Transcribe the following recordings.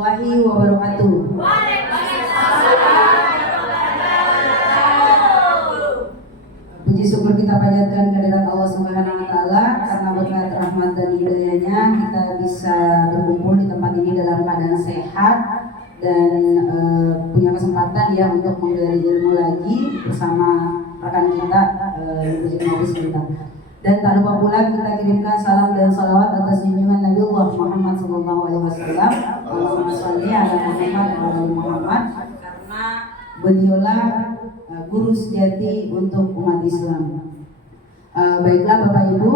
warahmatullahi wabarakatuh. Puji syukur kita panjatkan kehadirat Allah Subhanahu wa taala karena berkat rahmat dan hidayahnya kita bisa berkumpul di tempat ini dalam keadaan sehat dan punya kesempatan ya untuk menggali ilmu lagi bersama rekan kita Ibu Jemalis kita. Dan tak lupa pula kita kirimkan salam dan salawat atas junjungan Nabi Allah Muhammad SAW. Allahumma sholli ala Muhammad wa ala Muhammad, karena beliaulah guru sejati untuk umat Islam. Baiklah Bapak Ibu,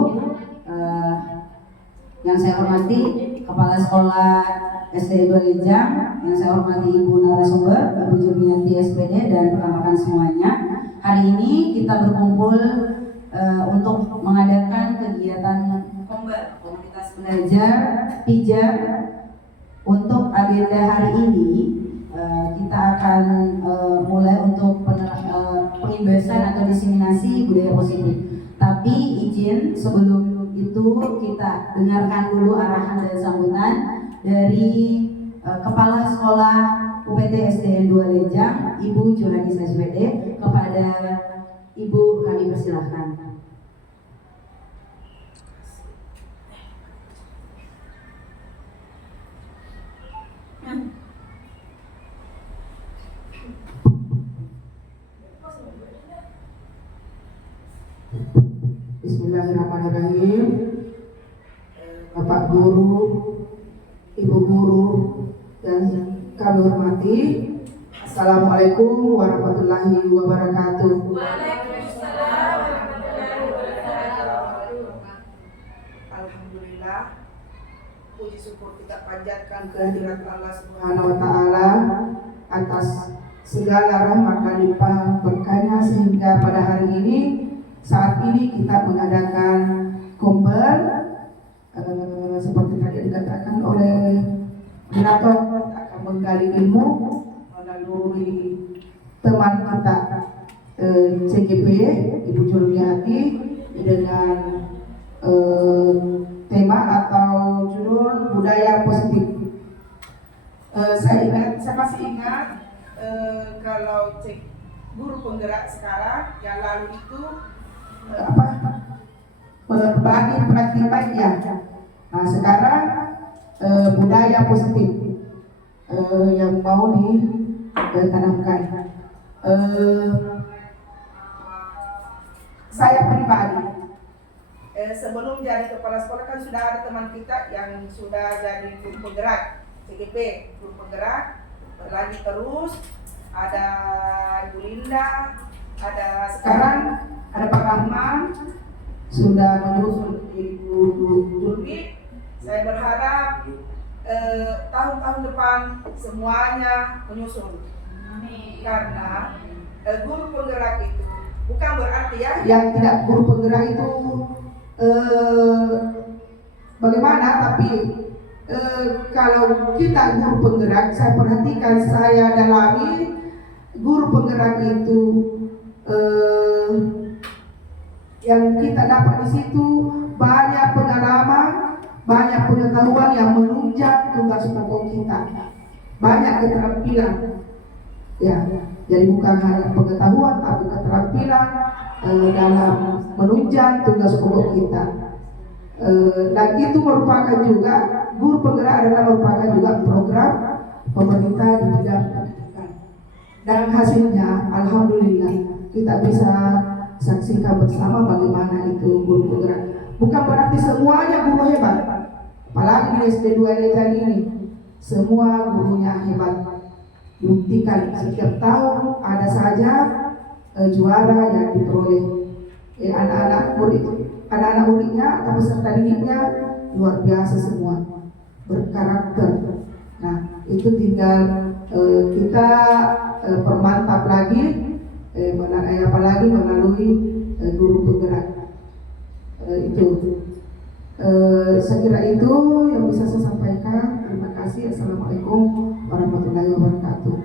yang saya hormati Kepala Sekolah SD 2 Lejang, yang saya hormati Ibu narasumber, Ibu Jurniati SPD dan rekan-rekan semuanya. Hari ini kita berkumpul untuk mengadakan kegiatan komunitas belajar pijar. Untuk agenda hari ini kita akan mulai untuk pengimbasan atau diseminasi budaya positif. Tapi izin sebelum itu kita dengarkan dulu arahan dan sambutan dari Kepala Sekolah UPT SDN 2 Lejang, Ibu Johanis SPD. Kepada Ibu kami persilahkan. Bismillahirrahmanirrahim. Bapak Guru, Ibu Guru yang kami hormati, Assalamualaikum warahmatullahi wabarakatuh. Waalaikumsalam warahmatullahi wabarakatuh. Alhamdulillah, puji syukur kita panjatkan kehadirat Allah Subhanahu wa taala atas segala rahmat dan limpah berkahnya sehingga pada hari ini saat ini kita mengadakan komber seperti tadi dikatakan oleh moderator, kita akan menggali ilmu melalui teman kita CGP Ibu Jurniati dengan tema atau judul budaya positif. Saya masih ingat kalau cek guru penggerak sekarang yang lalu itu berbagi praktiknya. Nah sekarang budaya positif yang mau ditanamkan. Saya pribadi sebelum jadi kepala sekolah kan sudah ada teman kita yang sudah jadi guru penggerak CGP, guru penggerak berlanjut terus, ada Ibu Linda, ada sekarang ada Pak Rahman, sudah menyusul Ibu Jurni. Saya berharap tahun-tahun depan semuanya menyusul. Karena guru penggerak itu bukan berarti ya yang tidak guru penggerak itu bagaimana, tapi kalau kita guru penggerak, saya perhatikan, saya dalami guru penggerak itu yang kita dapat di situ banyak pengalaman, banyak pengetahuan yang menunjang tugas pokok kita, banyak keterampilan. Ya, jadi bukan hanya pengetahuan, tapi keterampilan dalam menunjang tugas pokok kita. Dan itu merupakan juga guru penggerak adalah merupakan juga program pemerintah di bidang pendidikan. Dan hasilnya, alhamdulillah, kita bisa saksikan bersama bagaimana itu guru penggerak. Bukan berarti semuanya guru hebat, apalagi di SD 2 Lejang ini semua gurunya hebat. Buktikan setiap tahun ada saja juara yang diperoleh anak-anak muridnya atau peserta didiknya luar biasa semua, berkarakter. Nah itu tinggal kita permantap lagi, apalagi melalui guru penggerak itu. Saya kira itu yang bisa saya sampaikan. Terima kasih. Assalamualaikum warahmatullahi wabarakatuh.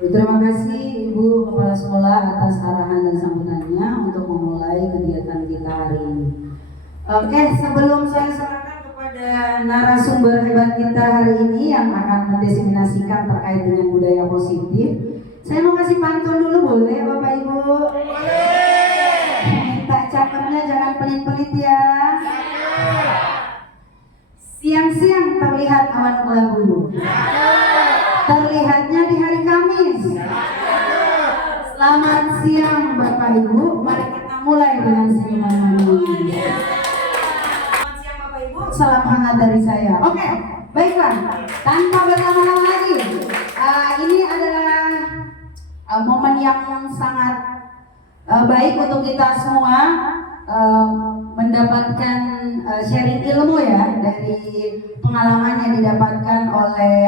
Terima kasih Ibu Kepala Sekolah atas arahan dan sambutannya untuk memulai kegiatan kita hari ini. Oke, sebelum saya serahkan kepada ada narasumber hebat kita hari ini yang akan mendiseminasikan terkait dengan budaya positif. Saya mau kasih pantun dulu, boleh Bapak Ibu? Boleh. Minta catatnya jangan pelit-pelit ya. Siang-siang terlihat awan kelabu. Terlihatnya di hari Kamis. Selamat siang Bapak Ibu, mari kita mulai dengan senyuman manis. Selamat siang Bapak Ibu, salam hangat dari saya. Oke, baiklah, tanpa berlama-lama lagi, ini adalah momen yang sangat baik untuk kita semua mendapatkan sharing ilmu ya dari pengalaman yang didapatkan oleh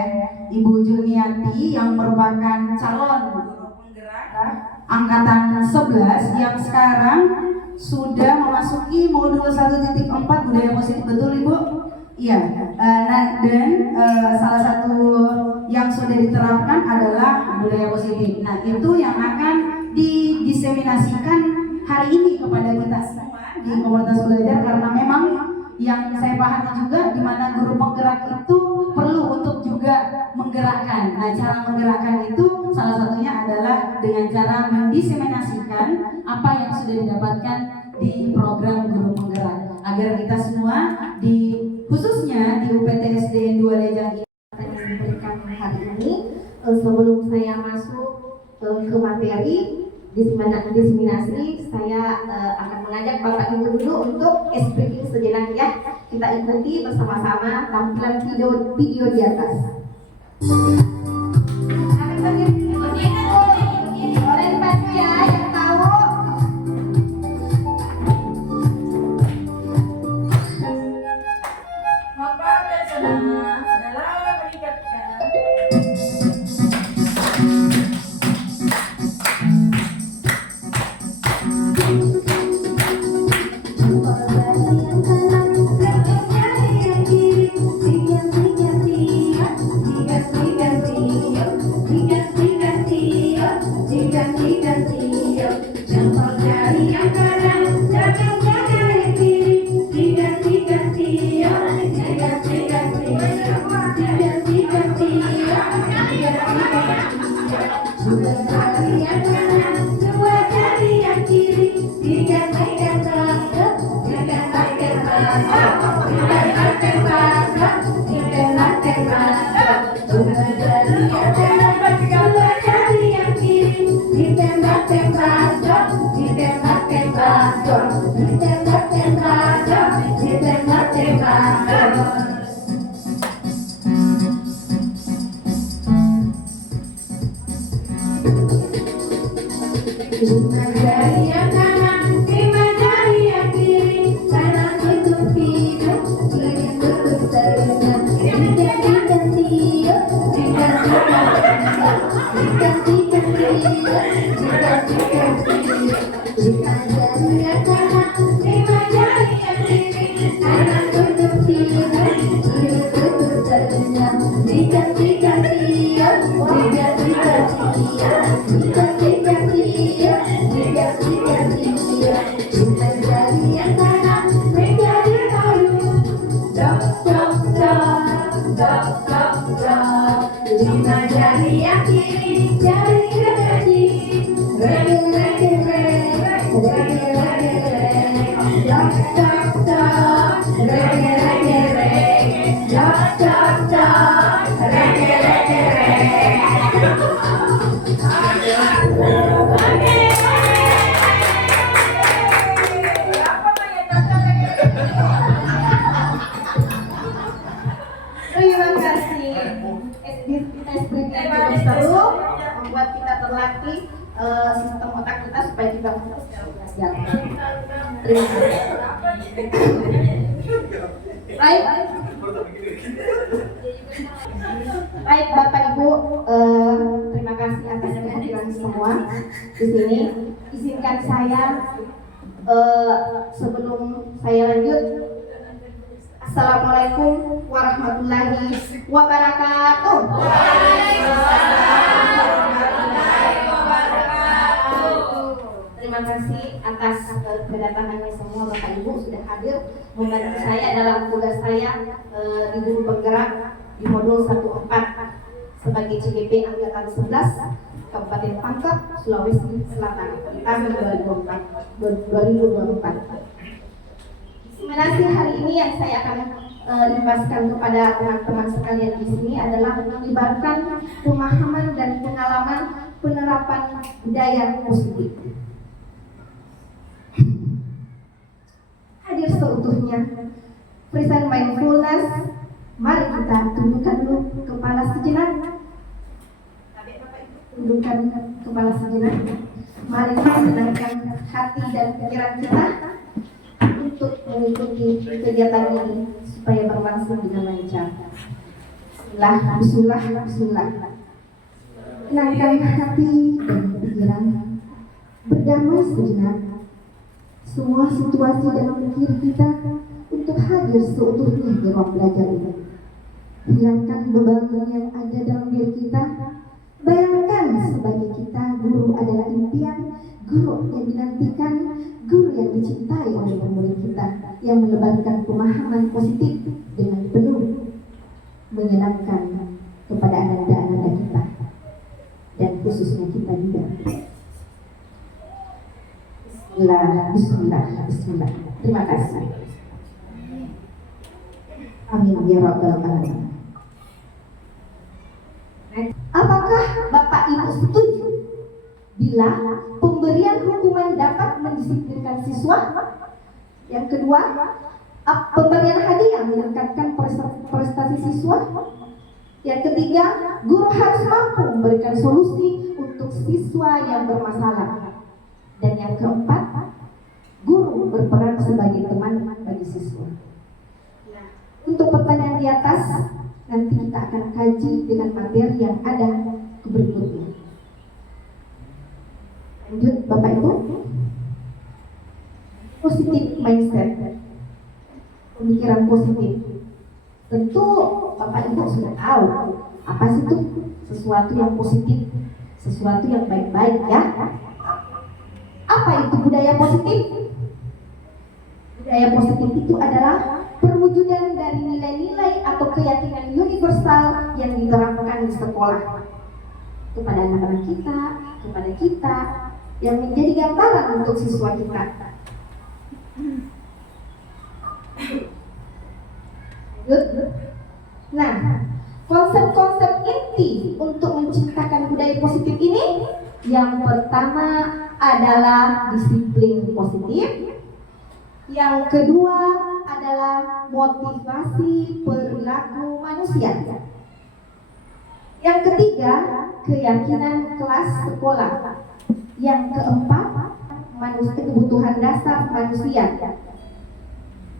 Ibu Juniati yang merupakan calon angkatan 11 yang sekarang sudah memasuki modul 1.4 budaya positif, betul Ibu? Iya. Dan salah satu yang sudah diterapkan adalah budaya positif. Nah, itu yang akan didiseminasikan hari ini kepada kita semua di komunitas belajar, karena memang yang saya pahami juga di mana guru penggerak itu perlu untuk juga menggerakkan. Nah, cara menggerakkan itu salah satunya adalah dengan cara mendiseminasikan apa yang sudah didapatkan di program guru penggerak, agar kita semua khususnya di UPTSD 2 Lejang ini yang diberikan hari ini. Sebelum saya masuk ke materi diseminasi, saya akan mengajak Bapak Ibu dulu untuk speaking sejenak ya. Kita ikuti bersama-sama tampilan video di atas. Boleh dibantu ya yang tahu. Bapak dan Saudara adalah meningkatkan Terima kasih. Seru membuat kita terlatih sistem otak kita supaya kita fokus dalam belajar. Terima kasih. Baik Bapak Ibu, terima kasih atas kehadiran semua di sini. Izinkan saya sebelum saya lanjut. Assalamualaikum warahmatullahi wabarakatuh. Waalaikumsalam warahmatullahi wabarakatuh. Terima kasih atas kedatangannya semua Bapak Ibu sudah hadir membantu saya dalam tugas saya di Guru Penggerak di modul 14 sebagai CGP Angkatan 11 Kabupaten Pangkep, Sulawesi Selatan tahun 2024. Sebenarnya hari ini yang saya akan limpaskan kepada teman-teman sekalian di sini adalah mengibarkan pemahaman dan pengalaman penerapan budaya positif. Hadir seutuhnya, present mindfulness. Mari kita tundukkan dulu kepala sejenak. Tundukkan kepala sejenak. Mari kita tenangkan hati dan pikiran kita untuk mengikuti kegiatan ini supaya berlangsung dengan lancar. Bismillah, bismillah, bismillah. Tenangkan hati dan pikiran. Berdamai sejenak. Semua situasi dalam diri kita untuk hadir seutuhnya di ruang belajar ini. Hilangkan beban yang ada dalam diri kita. Bayangkan sebagai kita guru adalah impian, guru yang dinantikan, guru yang dicintai oleh murid kita, yang menebarkan pemahaman positif dengan penuh menyenangkan kepada anak-anak kita dan khususnya kita juga. Bismillah, bismillah, bismillah. Terima kasih. Amin ya rabbal alamin. Apakah Bapak Ibu setuju bila pemberian hukuman dapat mendisiplinkan siswa? Yang kedua, pemberian hadiah meningkatkan prestasi siswa. Yang ketiga, guru harus mampu memberikan solusi untuk siswa yang bermasalah. Dan yang keempat, guru berperan sebagai teman bagi siswa. Untuk pertanyaan di atas, nanti kita akan kaji dengan materi yang ada berikutnya. Lanjut Bapak Ibu. Positif mindset, pemikiran positif. Tentu Bapak Ibu sudah tahu apa sih itu sesuatu yang positif, sesuatu yang baik-baik ya. Apa itu budaya positif? Budaya positif itu adalah perwujudan dari nilai-nilai atau keyakinan universal yang diterapkan di sekolah kepada anak-anak kita, kepada kita, yang menjadi gambaran untuk siswa kita. Nah, konsep-konsep inti untuk menciptakan budaya positif ini, yang pertama adalah disiplin positif. Yang kedua adalah motivasi perilaku manusia. Yang ketiga, keyakinan kelas sekolah. Yang keempat, kebutuhan dasar manusia.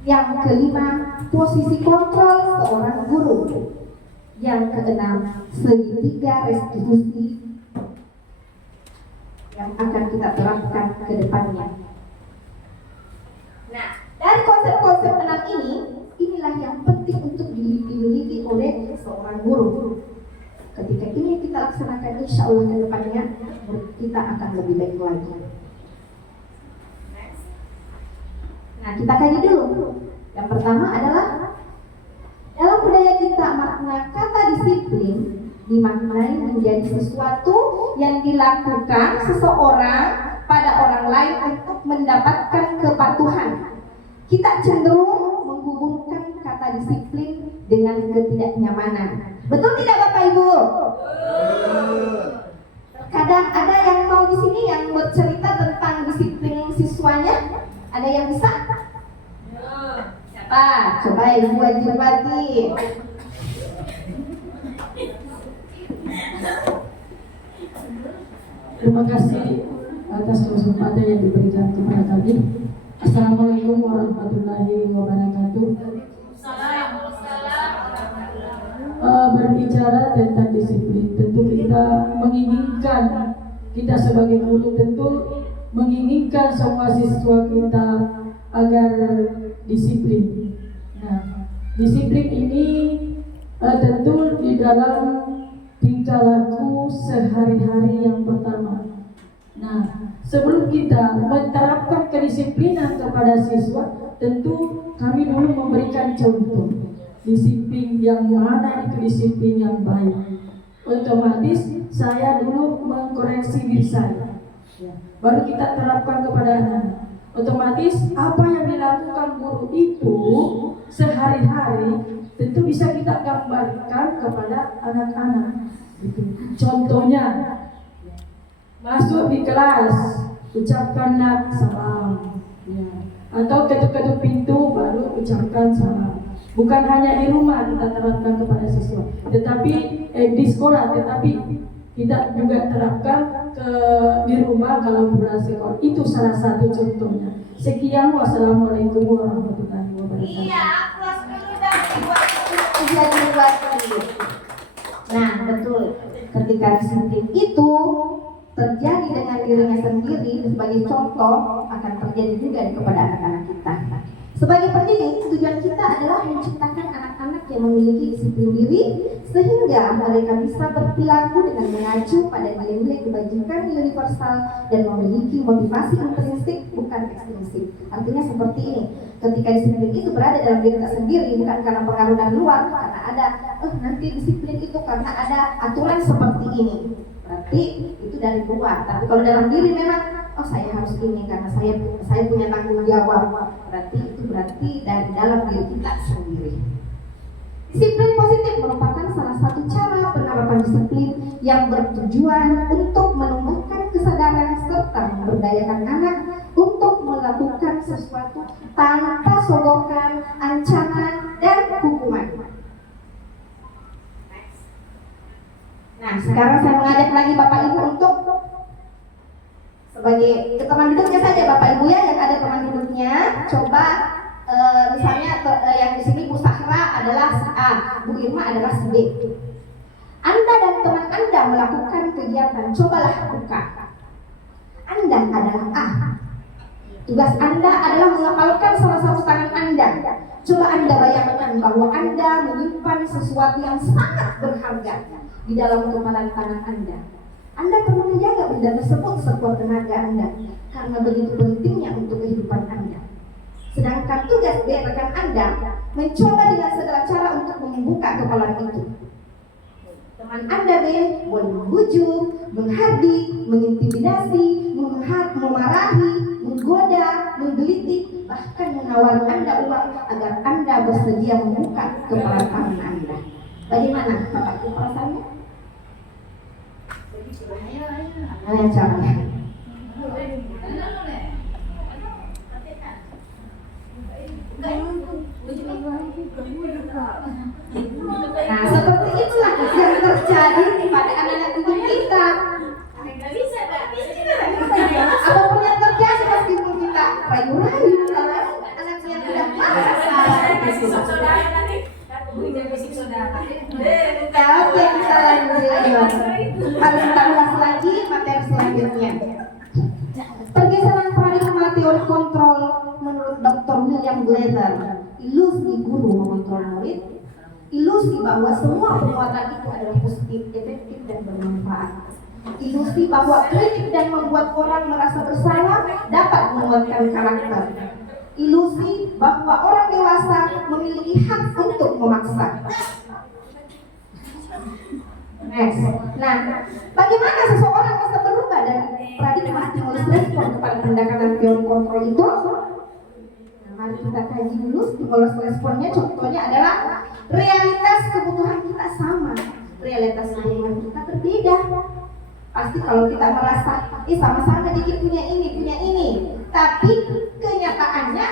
Yang kelima, posisi kontrol seorang guru. Yang keenam, segitiga restitusi yang akan kita terapkan ke depannya. Nah, dari konsep-konsep 6 ini, inilah yang penting untuk dimiliki oleh seorang guru. Ketika ini kita laksanakan, insya Allah ke depannya kita akan lebih baik lagi. Nah, kita kaji dulu. Yang pertama adalah dalam budaya kita makna kata disiplin dimaknai menjadi sesuatu yang dilakukan seseorang pada orang lain untuk mendapatkan kepatuhan. Kita cenderung menghubungkan kata disiplin dengan ketidaknyamanan. Betul tidak Bapak Ibu? Kadang ada yang mau di sini yang bercerita tentang disiplin siswanya. Ada yang bisa? Siapa? Coba Ibu Ajibati. Terima kasih atas kesempatan yang diberikan kepada kami. Assalamualaikum warahmatullahi wabarakatuh. Berbicara tentang disiplin, tentu kita menginginkan, kita sebagai guru tentu menginginkan semua siswa kita agar disiplin. Nah, disiplin ini tentu di dalam tingkah laku sehari-hari yang pertama. Nah, sebelum kita menerapkan kedisiplinan kepada siswa, tentu kami dulu memberikan contoh disiplin yang mana itu disiplin yang baik. Otomatis saya dulu mengkoreksi diri saya, baru kita terapkan kepada anak. Otomatis apa yang dilakukan guru itu sehari-hari tentu bisa kita gambarkan kepada anak-anak. Contohnya, masuk di kelas, ucapkan nak salam, atau ketuk-ketuk pintu baru ucapkan salam. Bukan hanya di rumah kita terapkan kepada siswa, tetapi di sekolah, tetapi kita juga terapkan di rumah kalau pulang sekolah. Itu salah satu contohnya. Sekian, wassalamualaikum warahmatullahi wabarakatuh. Iya, kelas dulu dah dibuat. Ujian dibuat dulu. Nah, betul. Ketika disiplin itu terjadi dengan dirinya sendiri sebagai contoh, akan terjadi juga kepada anak-anak kita. Sebagai pendidik, tujuan kita adalah menciptakan anak-anak yang memiliki disiplin diri sehingga mereka bisa berperilaku dengan mengacu pada nilai-nilai kebajikan universal dan memiliki motivasi intrinsik bukan ekstrinsik. Artinya seperti ini, ketika disiplin itu berada dalam diri kita sendiri, bukan karena pengaruh dari luar, karena ada nanti disiplin itu karena ada aturan seperti ini, berarti itu dari luar. Tapi kalau dalam diri memang saya harus ini karena saya punya tanggung jawab, berarti dari dalam diri kita sendiri. Disiplin positif merupakan salah satu cara penerapan disiplin yang bertujuan untuk menumbuhkan kesadaran serta memberdayakan anak untuk melakukan sesuatu tanpa sogokan, ancaman, dan hukuman. Nah, sekarang saya mengajak lagi Bapak Ibu untuk sebagai teman duduknya saja Bapak Ibu ya, yang ada teman duduknya, coba misalnya yang di sini Bu Sahra adalah si A, Bu Irma adalah si B. Anda dan teman Anda melakukan kegiatan, cobalah buka. Anda adalah A. Tugas Anda adalah mengepalkan salah satu tangan Anda. Coba Anda bayangkan bahwa Anda menyimpan sesuatu yang sangat berharga di dalam kepalan tangan Anda. Anda perlu menjaga benda tersebut sekuat tenaga Anda, karena begitu pentingnya untuk kehidupan Anda. Sedangkan tugas B rekan Anda mencoba dengan segala cara untuk membuka kepalan itu. Teman Anda B boleh membujuk, menghardik, mengintimidasi, memarahi, menggoda, menggelitik, bahkan menawari Anda uang agar Anda bersedia membuka kepalan tangan Anda. Bagaimana Bapak Ibu perasaannya? Ayo caranya. Nah, seperti itulah yang terjadi pada anak-anak didik kita. Apapun yang terjadi meskipun kita rayu-rayu, kalau anaknya tidak merasa Oke, kita lanjut. Paling tak ulas lagi materi selanjutnya. Pergeseran paradigma teori kontrol menurut Dr. William Glasser. Ilusi guru mengontrol murid. Ilusi bahwa semua perbuatan itu adalah positif, efektif, dan bermanfaat. Ilusi bahwa kritik dan membuat orang merasa bersalah dapat menguatkan karakter. Ilusi bahwa orang dewasa memiliki hak untuk memaksa. Next. Nah, bagaimana seseorang bisa berubah dari paradigma stimulus respon kepada pendekatan teori kontrol itu? Nah, mari kita kaji dulu stimulus responnya. Contohnya adalah realitas kebutuhan kita sama, realitas kebutuhan kita berbeda. Pasti kalau kita merasa, sama-sama dikit punya ini, tapi kenyataannya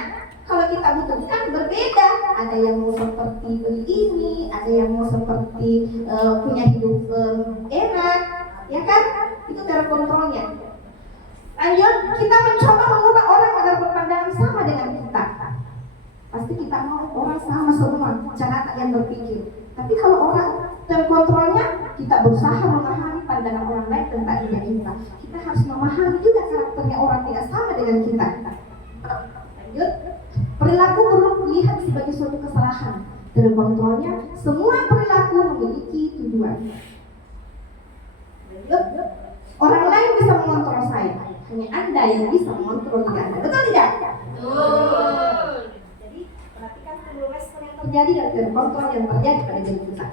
kalau kita butuhkan berbeda. Ada yang mau seperti beli ini, ada yang mau seperti punya hidup enak, ya kan? Itu cara kontrolnya. Lanjut, kita mencoba mengubah orang agar berpandangan sama dengan kita. Pasti kita mau orang sama semua cara yang berpikir. Tapi kalau orang terkontrolnya, kita berusaha memahami pandangan orang lain tentang diri kita. Kita harus memahami juga karakternya orang tidak sama dengan kita. Lanjut, perilaku buruk dilihat sebagai suatu kesalahan. Terkontrolnya, semua perilaku memiliki tujuan. Lanjut, Orang lain bisa mengontrol saya, hanya Anda yang bisa mengontrol diri Anda. Betul tidak? Jadi perhatikan dulu respon yang terjadi dan kontrol yang terjadi pada diri kita.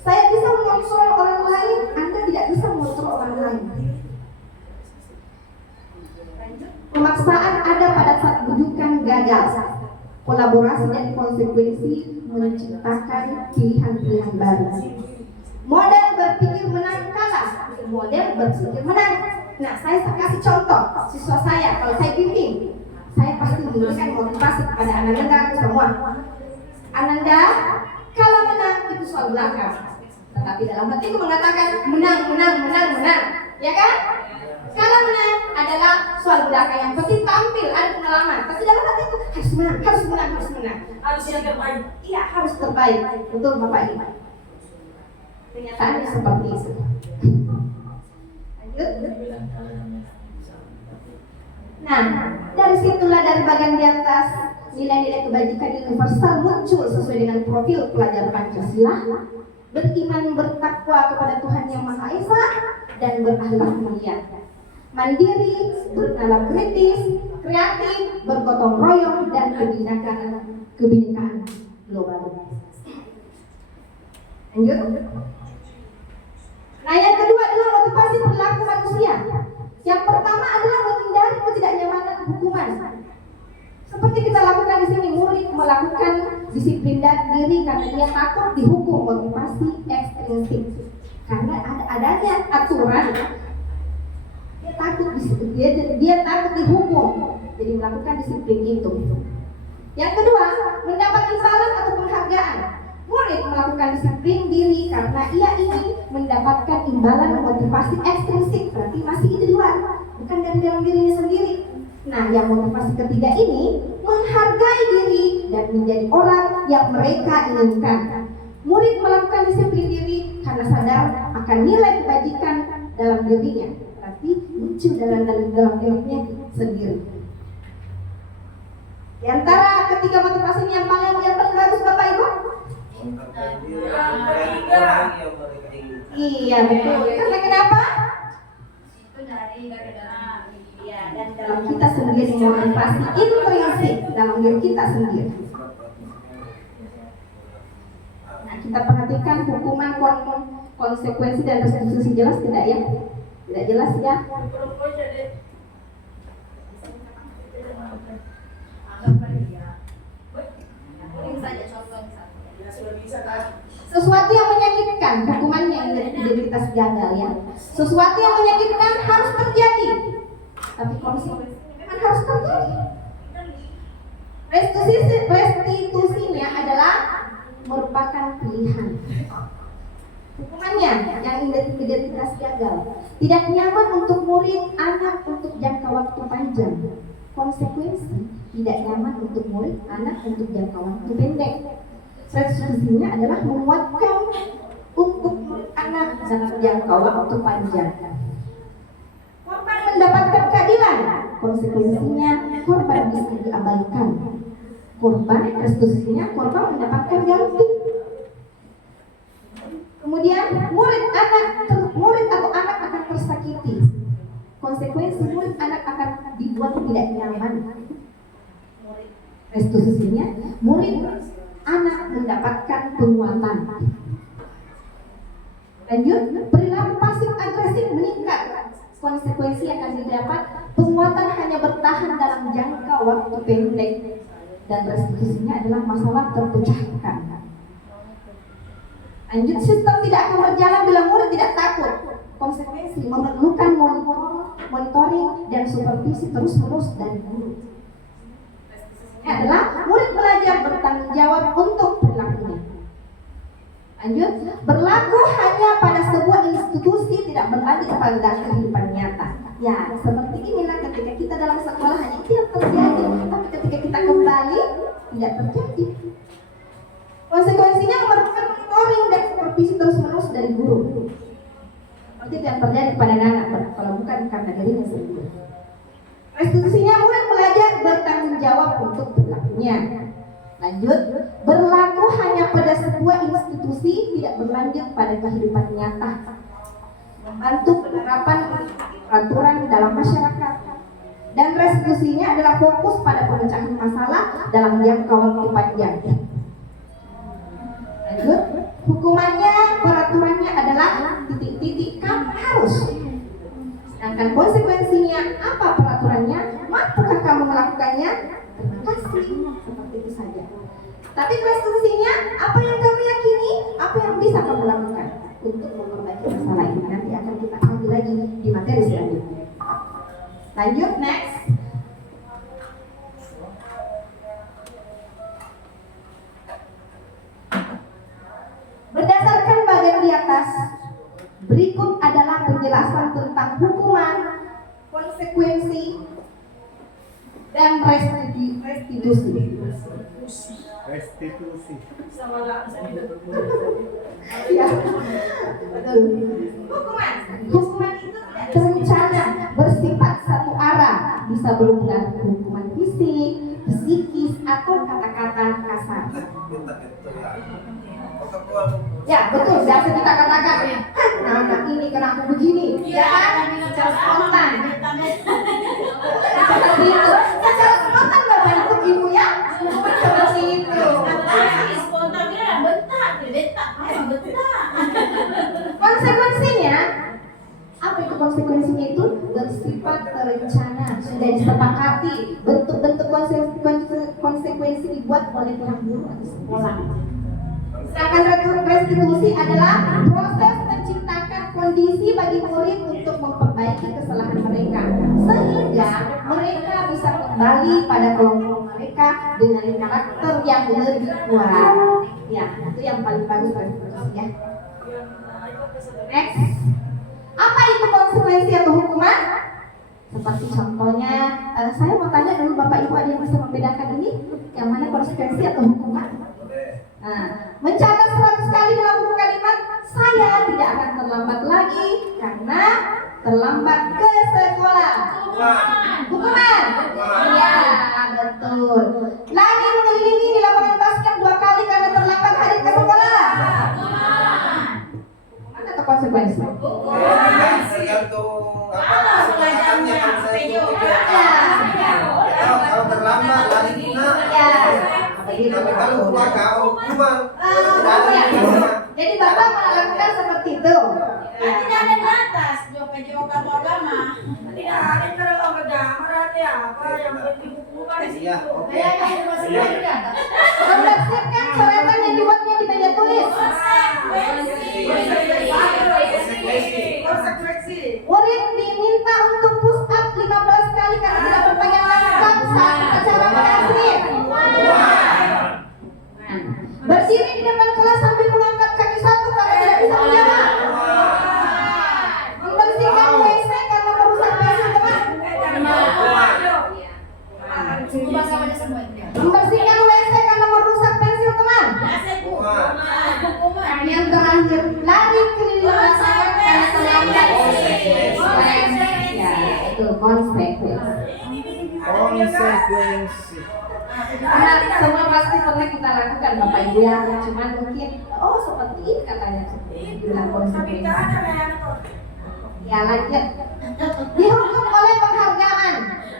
Saya bisa mengontrol orang lain, Anda tidak bisa mengontrol orang lain. Pemaksaan ada pada saat bujukan gagal. Kolaborasi dan konsekuensi menciptakan pilihan-pilihan baru. Model berpikir menang kalah, model berpikir menang. Nah, saya kasih contoh siswa saya, kalau saya bimbing, saya pasti memberikan motivasi kepada Ananda semua. Ananda, kalau menang itu soal belakang, tetapi dalam hatiku mengatakan menang, ya kan? Kalau menang adalah soal belakang, yang penting tampil, ada pengalaman. Tapi dalam hatiku harus menang. Harus yang terbaik. Iya, harus terbaik. Betul Bapak Ibu. Kenyataannya seperti itu. Lanjut. Nah, dari situlah dari bagian di atas nilai-nilai kebajikan universal muncul sesuai dengan profil pelajar Pancasila, beriman bertakwa kepada Tuhan Yang Maha Esa dan berakhlak mulia, mandiri, bernalar kritis, kreatif, bergotong royong dan kebinekaan global. Lanjut. Nah, yang kedua adalah motivasi perilaku manusia. Yang pertama adalah menghindari ketidaknyamanan hukuman. Seperti kita lakukan di sini, murid melakukan disiplin diri karena dia takut dihukum, motivasi ekstrinsik. Karena adanya aturan, dia takut dihukum, jadi melakukan disiplin itu. Yang kedua, mendapat imbalan atau penghargaan. Murid melakukan disiplin diri karena ia ingin mendapatkan imbalan motivasi ekstrinsik, berarti masih di luar, bukan dari dalam dirinya sendiri. Nah, yang motivasi ketiga ini menghargai diri dan menjadi orang yang mereka inginkan. Murid melakukan disiplin diri karena sadar akan nilai kebajikan dalam dirinya, berarti muncul dalam dirinya sendiri. Di antara ketiga motivasi ini yang paling bagus Bapak Ibu? Iya, betul. Karena kenapa? Itu dari Ya, dan dalam kita sendiri motivasi intrinsik dalam diri kita sendiri. Nah, kita perhatikan hukuman, konsekuensi dan restitusi jelas tidak ya? Tidak jelas ya? Sesuatu yang menyakitkan, hukumannya identitas gagal ya. Sesuatu yang menyakitkan harus terjadi, tapi konsekuensinya memang harus terjadi. Restitusinya adalah merupakan pilihan. Hukumannya yang identitas gagal, tidak nyaman untuk murid anak untuk jangka waktu panjang. Konsekuensi tidak nyaman untuk murid anak untuk jangka waktu pendek. Restitusinya adalah menguatkan untuk murid anak dalam jangka waktu panjang. Korban mendapatkan keadilan, konsekuensinya korban bisa diabaikan. Korban, restitusinya korban mendapatkan ganti. Kemudian murid atau anak akan tersakiti. Konsekuensi murid anak akan dibuat tidak nyaman. Restitusinya murid anak mendapatkan penguatan. Lanjut, perilaku pasif agresif meningkat. Konsekuensi yang akan didapat, penguatan hanya bertahan dalam jangka waktu pendek, dan restitusinya adalah masalah terpecahkan. Lanjut, sistem tidak akan berjalan bila murid tidak takut. Konsekuensi memerlukan monitoring dan supervisi terus-menerus dari guru. Restitusinya adalah murid belajar bertanggung jawab untuk perilakunya. Lanjut, berlaku hanya pada sebuah institusi, tidak berlanjut pada kehidupan nyata. Ya, seperti inilah ketika kita dalam sekolah hanya itu yang terjadi, tapi ketika kita kembali tidak terjadi. Konsekuensinya memerlukan monitoring dan supervisi terus-menerus dari guru. Seperti itu yang terjadi pada anak, kalau bukan karena dirinya sendiri. Restitusinya murid belajar bertanggung jawab untuk perilakunya. Lanjut, berlaku hanya pada sebuah institusi, tidak berlanjut pada kehidupan nyata. membantu penerapan peraturan dalam masyarakat. Dan restitusinya adalah fokus pada pemecahan masalah dalam jangka waktu panjang. Lanjut, hukumannya, peraturannya adalah titik-titik kamu harus. Sedangkan konsekuensinya, apa peraturannya? Mampukah kamu melakukannya? Terima kasih, seperti itu saja. Tapi restitusinya, apa yang kamu yakini, apa yang bisa kamu lakukan untuk memperbaiki masalah ini. Nanti akan kita kaji lagi di materi selanjutnya. Lanjut, next. Berdasarkan bagian di atas, berikut adalah penjelasan tentang hukuman, konsekuensi, dan restitusi. Restitusi. Ya, betul. Hukuman itu tidak terencana, bersifat satu arah, bisa berupa hukuman fisik, psikis, atau kata-kata kasar. Ya, betul. Biasa kita katakan, nah, anak ini kenapa begini? Ya kan? Secara spontan. Seperti itu. Secara spontan Bapak itu Ibu ya. Seperti itu. Spontannya bentak, Konsekuensinya, apa itu konsekuensinya itu? Bersifat terencana, sudah disepakati. Bentuk-bentuk konsekuensi dibuat oleh pihak guru atau sekolah. Sedangkan restitusi adalah proses menciptakan kondisi bagi murid untuk memperbaiki kesalahan mereka, sehingga mereka bisa kembali pada kelompok mereka dengan karakter yang lebih kuat. Ya, itu yang paling bagus restitusi ya. Next, apa itu konsekuensi atau hukuman? Seperti contohnya, saya mau tanya dulu Bapak Ibu, ada yang bisa membedakan ini? Yang mana konsekuensi atau hukuman? Nah, mencatat 100 kali dalam buku kalimat, saya tidak akan terlambat lagi karena terlambat ke sekolah. Hukuman. Iya, betul. Lagi mengelilingi di lapangan basket 2 kali karena terlambat hari ke sekolah. Hukuman atau konsekuensi? Tergantung apa pelajarannya kan saya itu. Kalau terlambat lari guna. Ya. Begitu. Tapi kalau hukuman Jadi Bapak melakukan seperti itu. tidak ada di atas, jawab agama. Tidak ada kalau agama berarti apa yang penting hukuman di Iya. situ. Kayaknya ada masalah di atas. Membersihkan coretan yang dibuatnya di meja tulis. Konsekuensi. Murid diminta untuk push up 15 kali karena tidak berpakaian lengkap saat acara berhasil. Berdiri di depan kelas sambil mengangkat kaki satu karena tidak bisa menjawab. Membersihkan WC karena merusak pensil teman. Membersihkan WC karena merusak pensil teman. Yang terakhir, lari keliling lapangan karena terlambat. Ya, itu konsekuensi. Konsekuensi. Karena semua pasti pernah kita lakukan Bapak Ibu ya, cuman mungkin oh seperti ini katanya bilang konsekuensi. Ya lanjut. Dihukum oleh penghargaan,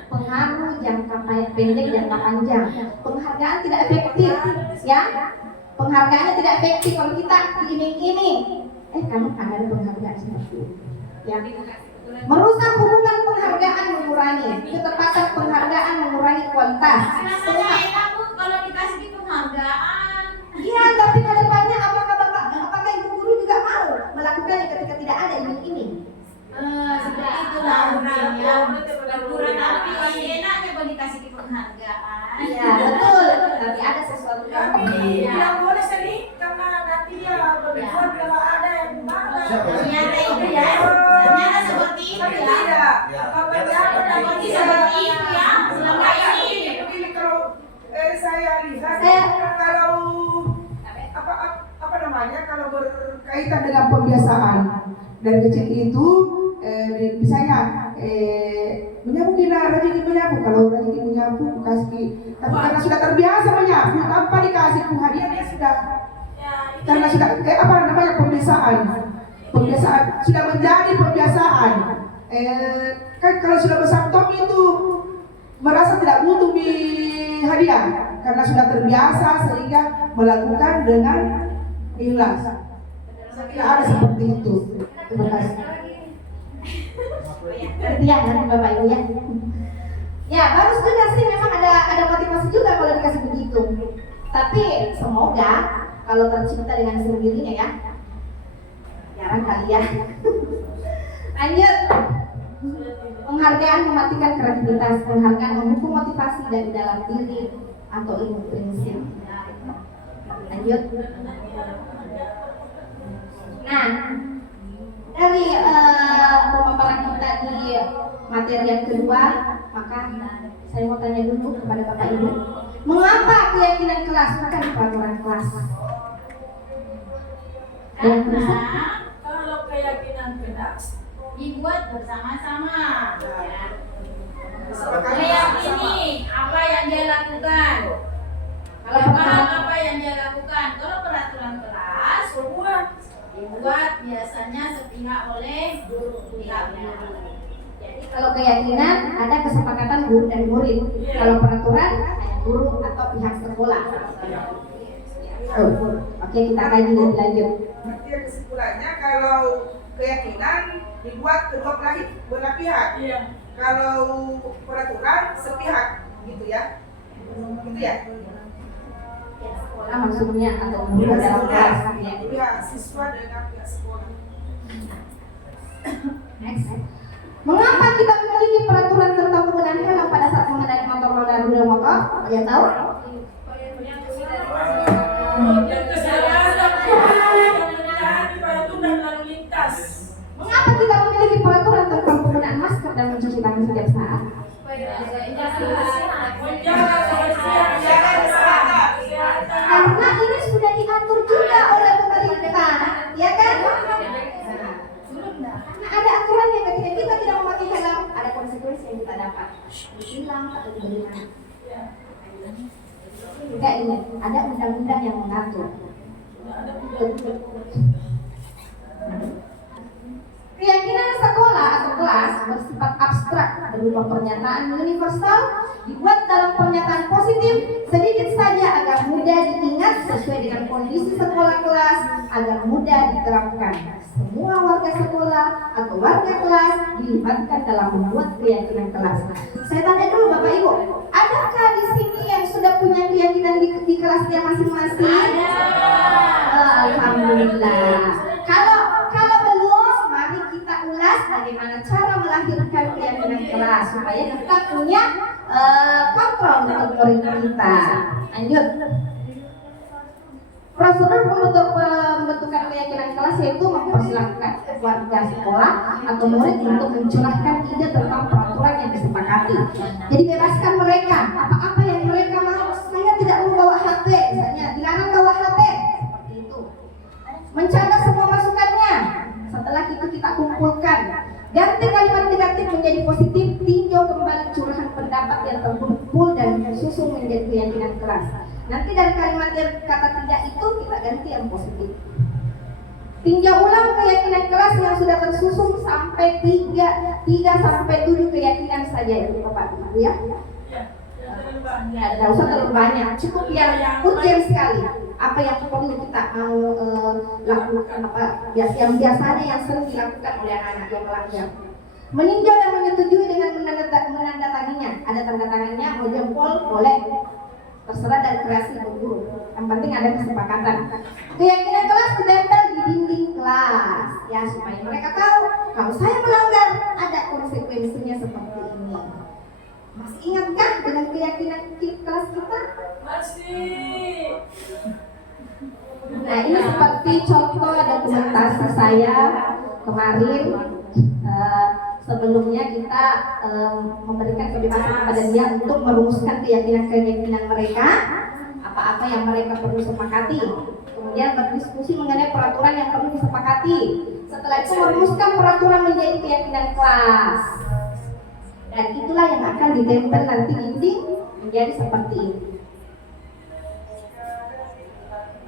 pengaruh jangka pendek, jangka panjang. Penghargaan tidak efektif, ya. Penghargaannya tidak efektif kalau kita diiming-iming. Kamu kan ada penghargaan seperti itu. Ya. Merusak hubungan penghargaan mengurangi ketepatan penghargaan mengurangi kualitas. Kalau dikasih penghargaan. Iya, tapi ke depannya apakah ibu guru juga mau melakukannya ketika tidak ada iming-iming? Seperti itu lah intinya. Berkurang tapi pasti enaknya kalau dikasih penghargaan. Iya, betul. Tapi ada sesuatu yang Tidak boleh sering karena nanti dia berbuat kalau ada yang marah. Ternyata itu ya. Ternyata seperti itu ya. Ya, Seperti seperti itu ya. Selama ini. Begini kalau saya lihat kalau apa namanya kalau berkaitan dengan pembiasaan dari kecil itu misalnya menyapu bila rajin menyapu, kalau rajin menyapu kasih, tapi karena sudah terbiasa menyapu tanpa dikasih hadiah dia sudah karena sudah apa namanya pembiasaan Pembiasaan sudah menjadi pembiasaan. Kan kalau sudah besar top itu merasa tidak butuh hadiah karena sudah terbiasa sehingga melakukan dengan ikhlas. Saya kira ada seperti itu. Terima kasih. Ya, nanti Bapak Ibu ya. Ya, bagus juga sih, memang ada motivasi juga kalau dikasih begitu. Tapi semoga kalau tercipta dengan sendirinya ya. Jarang kali ya. Lanjut. Penghargaan mematikan kreativitas, penghargaan memupuk motivasi dari dalam diri atau ilmu prinsip. Lanjut. Nah, dari pemaparan kita di materi yang kedua, maka saya mau tanya dulu kepada Bapak Ibu, mengapa keyakinan kelas bukan peraturan kelas? Karena kalau keyakinan kelas dibuat bersama-sama, ya. Meyakini apa yang dia lakukan, dia paham apa yang dia lakukan. Kalau peraturan kelas dibuat biasanya sepihak oleh pihak guru. Jadi kalau keyakinan ada kesepakatan guru dan murid, kalau peraturan hanya guru atau pihak sekolah. Oke, kita kaji lebih lanjut. Berarti kesimpulannya kalau keyakinan dibuat kedua belah pihak. Iya. Kalau peraturan sepihak, gitu ya. Gitu ya. Sekolah maksudnya atau guru dalam kelas ya. Pihak siswa dengan pihak sekolah. Next. Mengapa kita memiliki peraturan tentang penggunaan helm pada saat mengendarai motor roda dua motor? Kalian tahu? Mengapa kita memiliki peraturan tentang penggunaan masker dan mencuci tangan setiap saat? Karena ini sudah diatur juga oleh pemerintah, ya kan? Nah, ada aturan yang ketika kita tidak memakai helm, ada konsekuensi yang kita dapat, ditilang atau diberikan. Juga ingat, ada undang-undang yang mengatur. Keyakinan sekolah atau kelas bersifat abstrak berupa pernyataan universal dibuat dalam pernyataan positif sedikit saja agar mudah diingat sesuai dengan kondisi sekolah kelas agar mudah diterapkan. Semua warga sekolah atau warga kelas dilibatkan dalam membuat keyakinan kelas. Saya tanya dulu Bapak Ibu, adakah di sini yang sudah punya keyakinan di kelasnya masing-masing? Ada. Alhamdulillah. Kalau belum, mari kita ulas bagaimana cara melahirkan keyakinan kelas supaya kita punya kontrol untuk murid kita. Lanjut. Prosedur pembentukan keyakinan kelas yaitu mempersilahkan warga sekolah atau murid untuk mencurahkan ide tentang peraturan yang disepakati. Jadi bebaskan mereka, apa-apa yang mereka mau. Saya tidak mau bawa HP, misalnya dilarang bawa HP, seperti itu. Mencatat semua masukannya. Setelah itu kita kumpulkan. Ganti kalimat negatif menjadi positif, tinjau kembali curahan pendapat yang terkumpul dan susun menjadi keyakinan kelas. Nanti dari kalimat yang kata tidak itu kita ganti yang positif. Tinjau ulang keyakinan kelas yang sudah tersusun sampai 3 sampai 7 keyakinan saja itu Bapak Ibu ya. Ya, tidak usah terlalu banyak, cukup yang urgent sekali. Apa yang perlu kita mau lakukan, yang biasanya yang sering dilakukan oleh anak-anak yang melanggar. Meninjau dan menyetujui dengan menandatanginya. Ada tanda tangannya, mau jempol boleh, terserah dari kreasi guru. Yang penting ada kesepakatan. Keyakinan kelas ditempel di dinding kelas, ya supaya mereka tahu kalau saya melanggar ada konsekuensinya seperti ini. Masih ingat kan dengan keyakinan kelas kita? Masih. Nah ini seperti contoh dokumentasi saya kemarin. Sebelumnya kita memberikan kebebasan kepada dia untuk merumuskan keyakinan mereka, apa-apa yang mereka perlu sepakati. Kemudian berdiskusi mengenai peraturan yang perlu disepakati. Setelah itu merumuskan peraturan menjadi keyakinan kelas. Dan itulah yang akan ditempel nanti dinding menjadi seperti ini.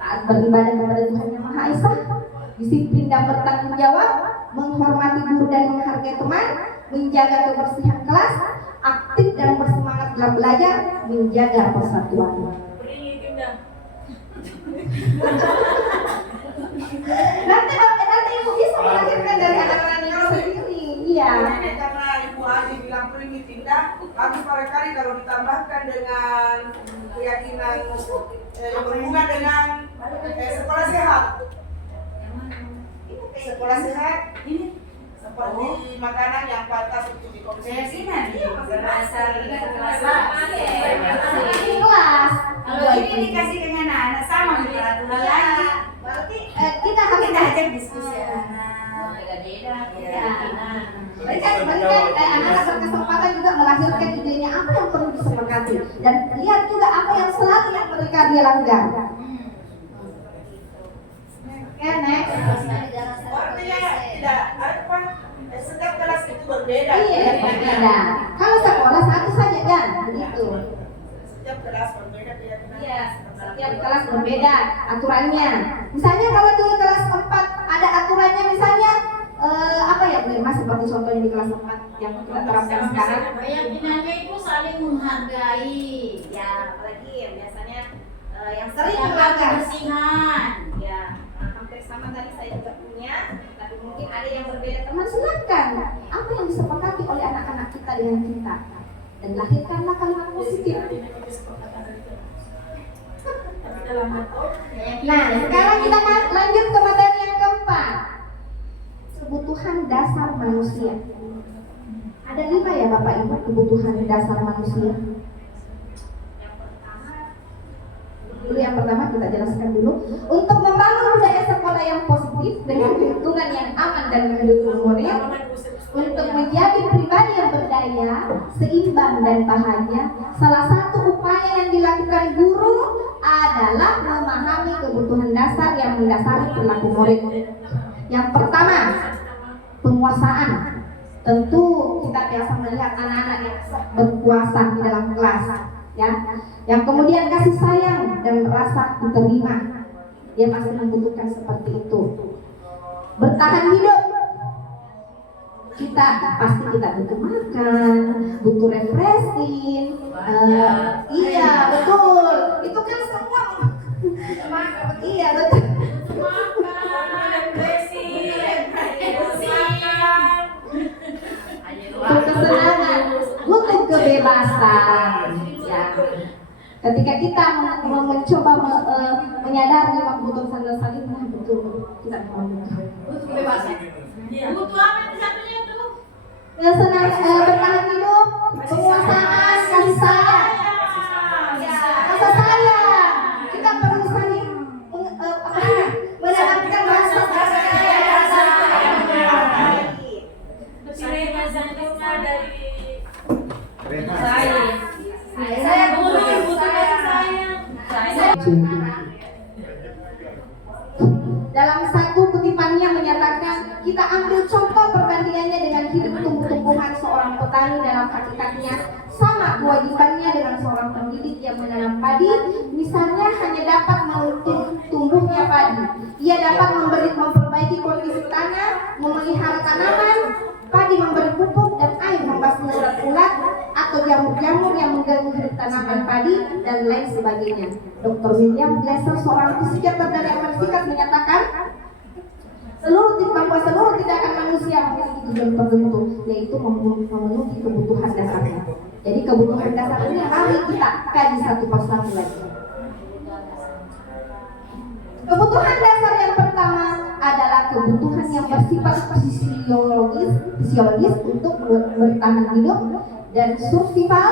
Taat beribadah kepada Tuhan Yang Maha Esa, disiplin dan bertanggung jawab, menghormati guru dan menghargai teman, menjaga kebersihan kelas, aktif dan bersemangat dalam belajar, menjaga persatuan. Nanti ibu bisa melahirkan dari anak-anak ibu sendiri. Iya. Karena Ibu Adi bilang primitif, tapi barangkali kalau ditambahkan dengan keyakinan yang berhubungan dengan sekolah sehat. Sekolah sehat ini seperti makanan yang pantas untuk dikonsumsi. Kelas. Kalau ini dikasih dengan anak sama peraturan lagi. Berarti kita harus Ajak diskusi anak, beda-beda. berikan anak-anak berkesempatan juga melahirkan idenya apa yang perlu disepakati dan lihat juga apa yang selalu yang mereka dia langgar. Oke, next. Artinya tidak apa setiap kelas itu berbeda. Iya, berbeda. Kalau sekolah satu saja kan, begitu. Setiap kelas berbeda keyakinan. Iya, setiap kelas berbeda aturannya. Misalnya kalau di kelas 4 ada aturannya misalnya apa ya Bu Irma, seperti contohnya di kelas 4 yang kita terapkan sekarang. Keyakinannya itu saling menghargai. Ya, apalagi yang biasanya yang sering Menjaga kebersihan. Ya. Hampir sama tadi saya juga punya, tapi mungkin ada yang berbeda teman. Silakan apa yang disepakati oleh anak-anak kita dengan kita dan lahirkanlah kalimat positif. Nah, sekarang kita lanjut ke materi yang keempat, kebutuhan dasar manusia. Ada 5 ya Bapak Ibu kebutuhan dasar manusia. Yang pertama kita jelaskan dulu. Untuk membangun budaya sekolah yang positif dengan lingkungan yang aman dan mendukung murid, untuk menjadi pribadi yang berdaya, seimbang dan bahagia, salah satu upaya yang dilakukan guru adalah memahami kebutuhan dasar yang mendasari perilaku murid. Yang pertama, penguasaan. Tentu kita biasa melihat anak-anak yang berkuasa di dalam kelas, ya. Yang kemudian kasih sayang dan merasa diterima. Dia pasti membutuhkan seperti itu. Bertahan hidup. Kita pasti butuh makan, butuh refreshing. Iya betul. Itu kan semua. Iya betul. Butuh kesenangan, butuh kebebasan. Ya. Ketika kita mencoba menyadari kebutuhan dasar itu, betul kita membutuhkan Kebebasan. Butuh apa itu satunya tuh? kesenangan, bertahan hidup, penguasaan, kasih sayang. Rasa sayang. Kita perlu saling mendapatkan rasa Saya butuh kasih sayang. Dalam satu kutipannya menyatakan, kita ambil contoh perbandingannya dengan hidup tumbuh-tumbuhan seorang petani. Dalam hakikatnya sama kewajibannya dengan seorang pendidik yang menanam padi. Misalnya hanya dapat menuntun tumbuhnya padi, ia dapat memperbaiki kondisi tanah, memelihara tanaman, padi memberi pupuk dan air membasmi ulat-ulat atau jamur-jamur yang mengganggu hidup tanaman padi dan lain sebagainya. Dr. William Glasser, seorang psikiater dari Amerika Serikat, menyatakan seluruh tindakan manusia memiliki tujuan tertentu, yaitu memenuhi kebutuhan dasarnya. Jadi kebutuhan dasar ini mari kita kaji satu persatu lagi. Kebutuhan dasar yang pertama adalah kebutuhan yang bersifat fisiologis untuk bertahan hidup dan survival,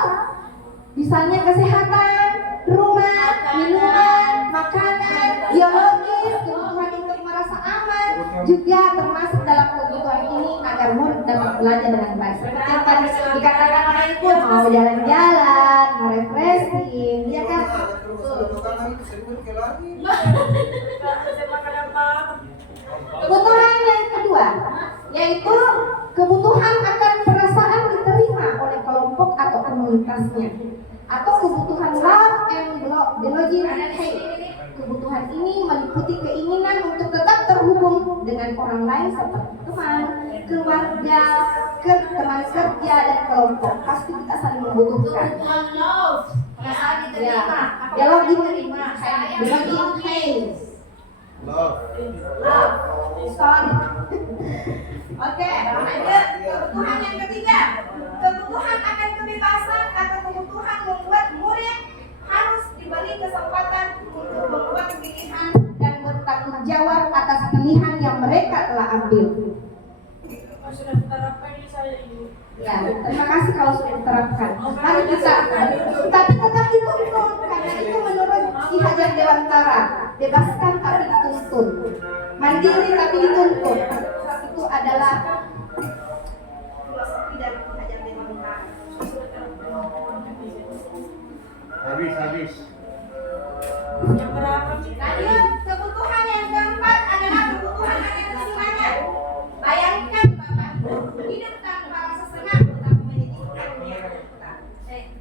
misalnya kesehatan, rumah, minuman, makanan, biologis, kebutuhan untuk merasa aman, juga termasuk dalam kebutuhan ini agar murid dapat belajar dengan baik. Seperti yang tadi dikatakan oleh Ibu, mau jalan-jalan, mau refreshing, ya kan? Kebutuhan yang kedua yaitu kebutuhan akan perasaan diterima oleh kelompok atau komunitasnya, atau kebutuhan love and belonging and hate. Kebutuhan ini meliputi keinginan untuk tetap terhubung bergabung dengan orang lain seperti teman, keluarga, teman kerja dan kelompok. Pasti kita saling membutuhkan. Kebutuhan love, perasaan diterima. Ya, login terima. Saya login case. Love. love. Sorry. Oke, lanjut. Kebutuhan yang ketiga, kebutuhan akan kebebasan atau kebutuhan membuat murid Harus diberi kesempatan untuk membuat pilihan dan bertanggung jawab atas pilihan yang mereka telah ambil. Sudah diterapkan ini saya ini. Ya, terima kasih kalau sudah diterapkan. Mari kita, tapi tetap dituntun karena itu menurut Ki Hajar Dewantara, bebaskan tapi dituntun, mandiri tapi dituntun. Itu adalah filosofi dari Ki Hajar Dewantara. Habis. Yang berapa kita? Lanjut, kebutuhan yang keempat adalah kebutuhan akan kesenangan. Bayangkan Bapak hidup tanpa rasa senang tetapi menyedihkannya.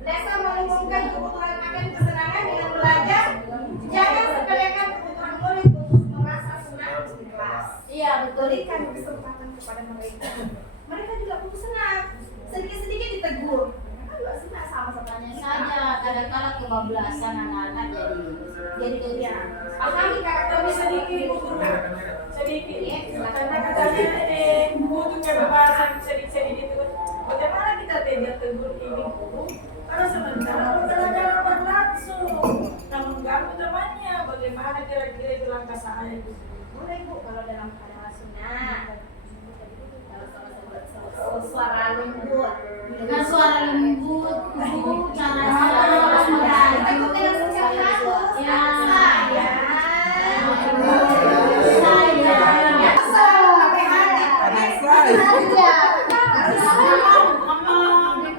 Desa mengumumkan kebutuhan akan kesenangan dengan belajar. Jangan sepelekan kebutuhan murid untuk merasa senang di kelas. Iya, betul. Berikan kesempatan kepada mereka. Mereka juga butuh senang. Sedikit-sedikit ditegur. Mereka juga senang sama-samanya saja. Kadang-kadang kebablasan anak-anak jadi doyan. Pahami karakternya sedikit. Sedikit. Iya, silakan. Karena katanya butuh kebebasan sedikit-sedikit itu. Bagaimana kita tidak tegur ini guru? Karena sementara pembelajaran berlangsung. Nah, mengganggu temannya. Bagaimana kira-kira itu langkah saya? Boleh Bu, kalau dalam keadaan sunnah. Kalau suara lembut. Dengan suara lembut, Bu, caranya harus merayu.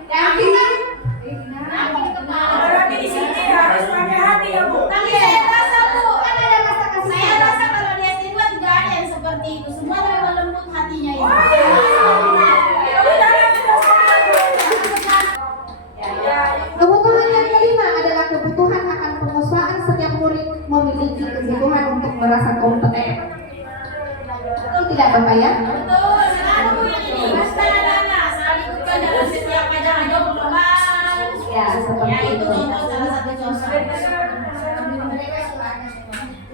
Ya, Berarti di sini harus pakai hati ya Bu. tapi saya rasa Bu, kan ada rasa kasih. Saya rasa kalau di SD2 tidak ada yang seperti itu. Semua memang lembut hatinya itu. Kebutuhan yang kelima adalah kebutuhan akan penguasaan. Setiap murid memiliki kebutuhan untuk merasa kompeten. Betul tidak Bapak ya? Betul, selalu Bu yang ini. Pasti anak-anak selalu ikutkan dalam setiap ajang-ajang perlombaan. Ya, seperti Ya, itu itu. contoh, salah satu contoh.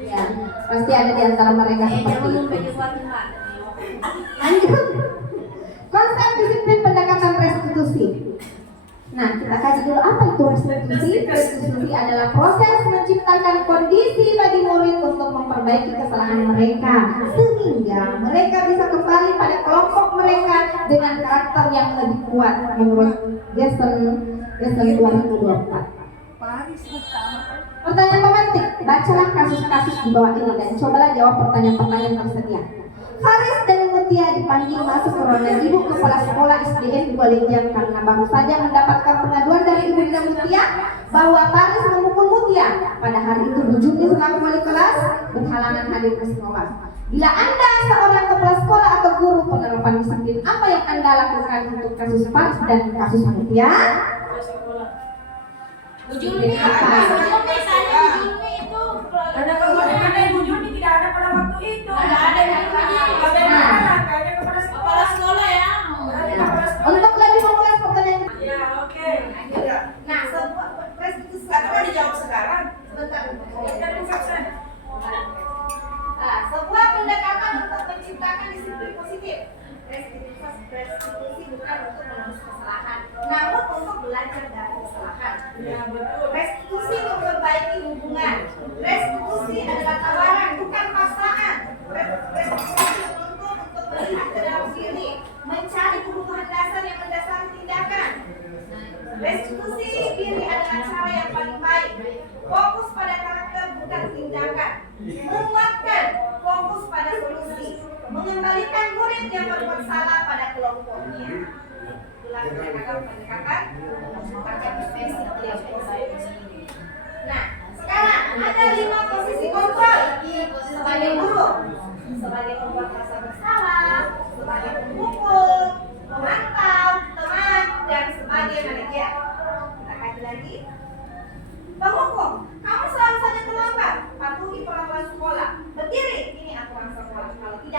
Ya, pasti ada di antara mereka seperti itu. Lanjut. Konsep disiplin pendekatan restitusi. Nah, kita kaji dulu apa itu restitusi. Restitusi adalah proses menciptakan kondisi bagi murid untuk memperbaiki kesalahan mereka sehingga mereka bisa kembali pada kelompok mereka dengan karakter yang lebih kuat menurut Gesel 2024. Pertanyaan pemantik, bacalah kasus-kasus di bawah ini dan cobalah jawab pertanyaan-pertanyaan tersedia. Faris dan Mutia dipanggil masuk ke ruangan ibu kepala sekolah SDN di Golejang karena baru saja mendapatkan pengaduan dari ibu dan Mutia bahwa Faris memukul Mutia. Pada hari itu Bu Juni selaku wali kelas berhalangan hadir ke sekolah. Bila Anda seorang kepala sekolah atau guru penerapan disiplin, apa yang Anda lakukan untuk kasus Faris dan kasus Mutia? Bu Julmi, saya Bu Julmi itu Ada kemudian Ibu Juni tidak ada pada waktu itu. Tidak ada Ibu Juni. Bagaimana? Kayaknya kepala kepala sekolah. sekolah ya. Berarti kepala sekolah. Untuk lebih mengulas pertanyaan. Ya, oke. Nah, sebuah restitusi apa dijawab sekarang? Sebentar. Dari bukan saya. Nah, sebuah pendekatan untuk menciptakan disiplin positif. Restitusi bukan untuk menebus kesalahan, namun untuk belajar dari kesalahan. Ya, betul. Restitusi memperbaiki hubungan. Restitusi adalah tawaran, bukan paksaan. Restitusi menuntut untuk melihat ke dalam diri, mencari kebutuhan dasar yang mendasari tindakan. Restitusi diri adalah cara yang paling baik. Fokus pada karakter bukan tindakan. Menguatkan, fokus pada solusi. Mengembalikan murid yang berbuat salah pada kelompoknya. Itulah pendekatan menciptakan spesifik yang positif. Nah, sekarang ada 5 posisi kontrol sebagai guru, sebagai pembuat rasa bersalah, sebagai pemukul, memantau teman, dan sebagai manajer. Kita kaji lagi. Penghukum, kamu selalu saja terlambat. Patuhi peraturan sekolah. Berdiri, ini aturan sekolah. Kalau tidak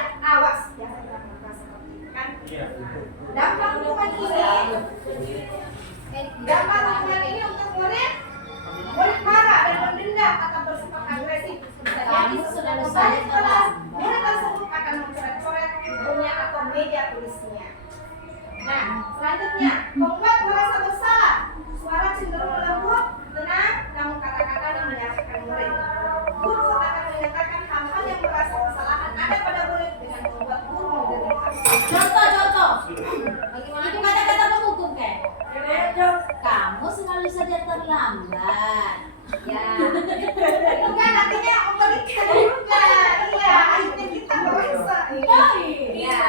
Nah, selanjutnya, pembuat merasa bersalah. Suara cenderung lembut, tenang, namun kata-katanya menyakitkan murid. Guru akan menyatakan hal-hal yang merasa kesalahan ada pada murid dengan membuat guru menderita. Contoh. Bagaimana? Itu kata-kata penutup kan? Kamu selalu saja terlambat. Ya, itu kan artinya memberikan juga. Iya, akhirnya kita merasa. Iya.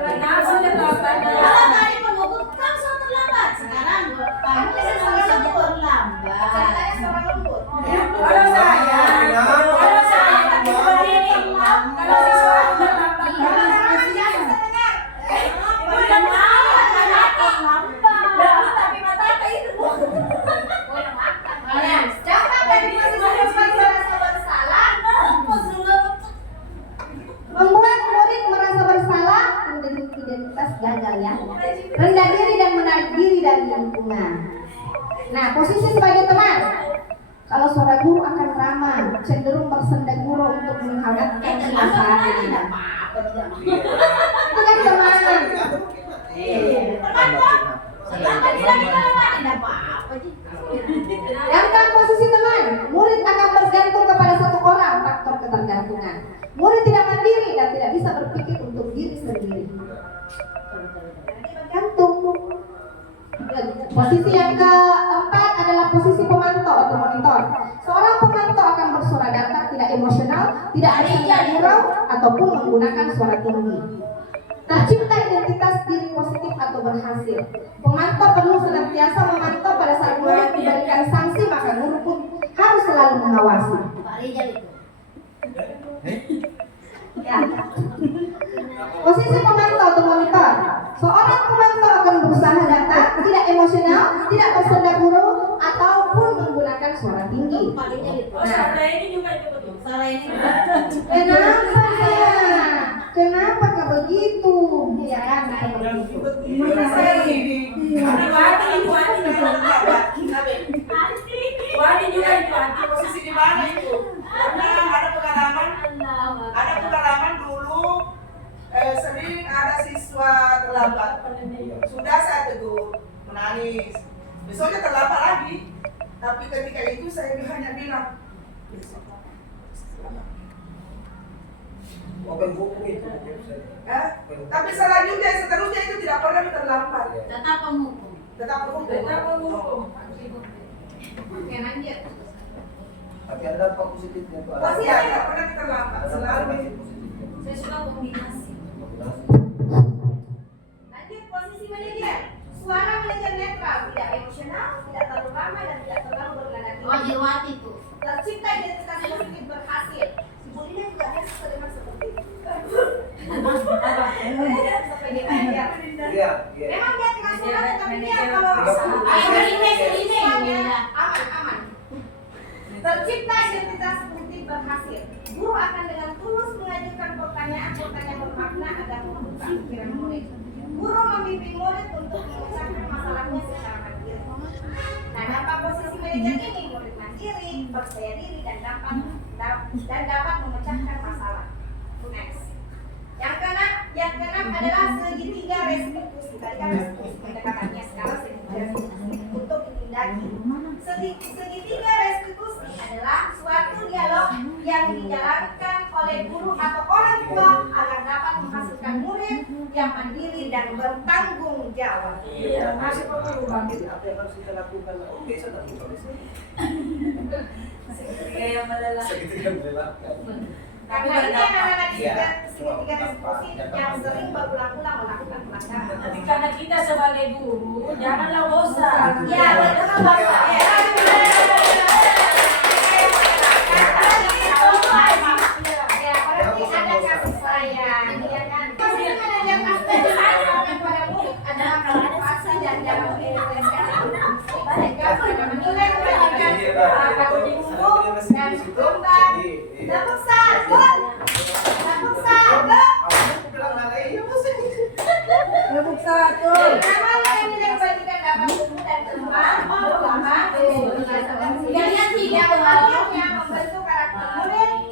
Kenapa dia terlambat? Kalau tadi penutup kamu selalu terlambat. Sekarang kamu selalu saja terlambat. Ceritanya secara lembut. Kalau saya begini, kalau siswa terlambat, tapi mata itu. Membuat murid merasa bersalah, menjadi identitas gagal ya. Rendah diri dan menarik diri dari lingkungan. Nah, posisi sebagai teman. Kalau suara guru akan ramah, cenderung bersenda guru untuk menghangatkan suasana. Itu kan teman. Yang kan posisi teman, murid akan bergantung kepada satu orang, faktor ketergantungan. Murid tidak mandiri dan tidak bisa berpikir untuk diri sendiri. Bergantung. Posisi yang keempat adalah posisi pemantau atau monitor. Seorang pemantau akan bersuara datar, tidak emosional, tidak ada gurau ataupun menggunakan suara tinggi. Tercipta identitas diri positif atau berhasil. Pemantau perlu senantiasa memantau pada saat murid diberikan sanksi, maka guru pun harus selalu mengawasi. Ya. Posisi pemantau atau monitor. Seorang pemantau akan berusaha datar, tidak emosional, tidak bersenda guru ataupun menggunakan suara tinggi. Nah, ini juga itu betul. kenapa ya? Kenapa kau begitu? Ya kan, begitu. Wadi juga itu anti. Posisi di mana itu? Karena ada pengalaman dulu sering ada siswa terlambat. Sudah saya tegur, menangis. Besoknya terlambat lagi. Tapi ketika itu saya hanya bilang, besok Open buku itu. tapi seterusnya itu tidak pernah terlambat. Tetap penghukum. Tetap berhukum. Oke, lanjut. Tapi ada dampak positifnya tuh. Pasti tidak pernah terlambat. Selalu. Saya suka kombinasi. Lanjut, posisi manajer. Suara manajer netral, tidak emosional, tidak terlalu ramai dan tidak terlalu bernada tinggi. Wajib tuh. Tercipta identitas positif berhasil. Si Bulina juga ada terdengar seperti itu. Sebagai manajer. Iya. Memang dia tengah suara, tapi dia kalau aman. Tercipta identitas positif berhasil. Guru akan dengan tulus mengajukan pertanyaan bermakna agar membuka pikiran murid. Guru membimbing murid untuk memecahkan masalahnya secara mandiri. Nah, dampak posisi manajer ini, murid mandiri, percaya diri dan dapat memecahkan masalah. Next. Yang keenam adalah segitiga restitusi. Tadi kan restitusi pendekatannya, sekarang segitiga restitusi untuk ditindaki. Segitiga restitusi adalah suatu dialog yang dijalankan oleh guru atau orang tua agar dapat menghasilkan murid yang mandiri dan bertanggung jawab. Masih perlu bangkit. Apa yang harus kita lakukan? Oh, besok nanti Kayak malah. Karena ini adalah segitiga restitusi yang sering berulang-ulang melakukan pelanggaran. Tapi karena kita sebagai guru, janganlah bosan. Ya, betul bosan. Ya. Ya, berarti ada kasih sayang, ya kan? Pasti ada yang pasti disampaikan pada murid adalah motivasi dan jangan menilai kebaikan para guru dan korban.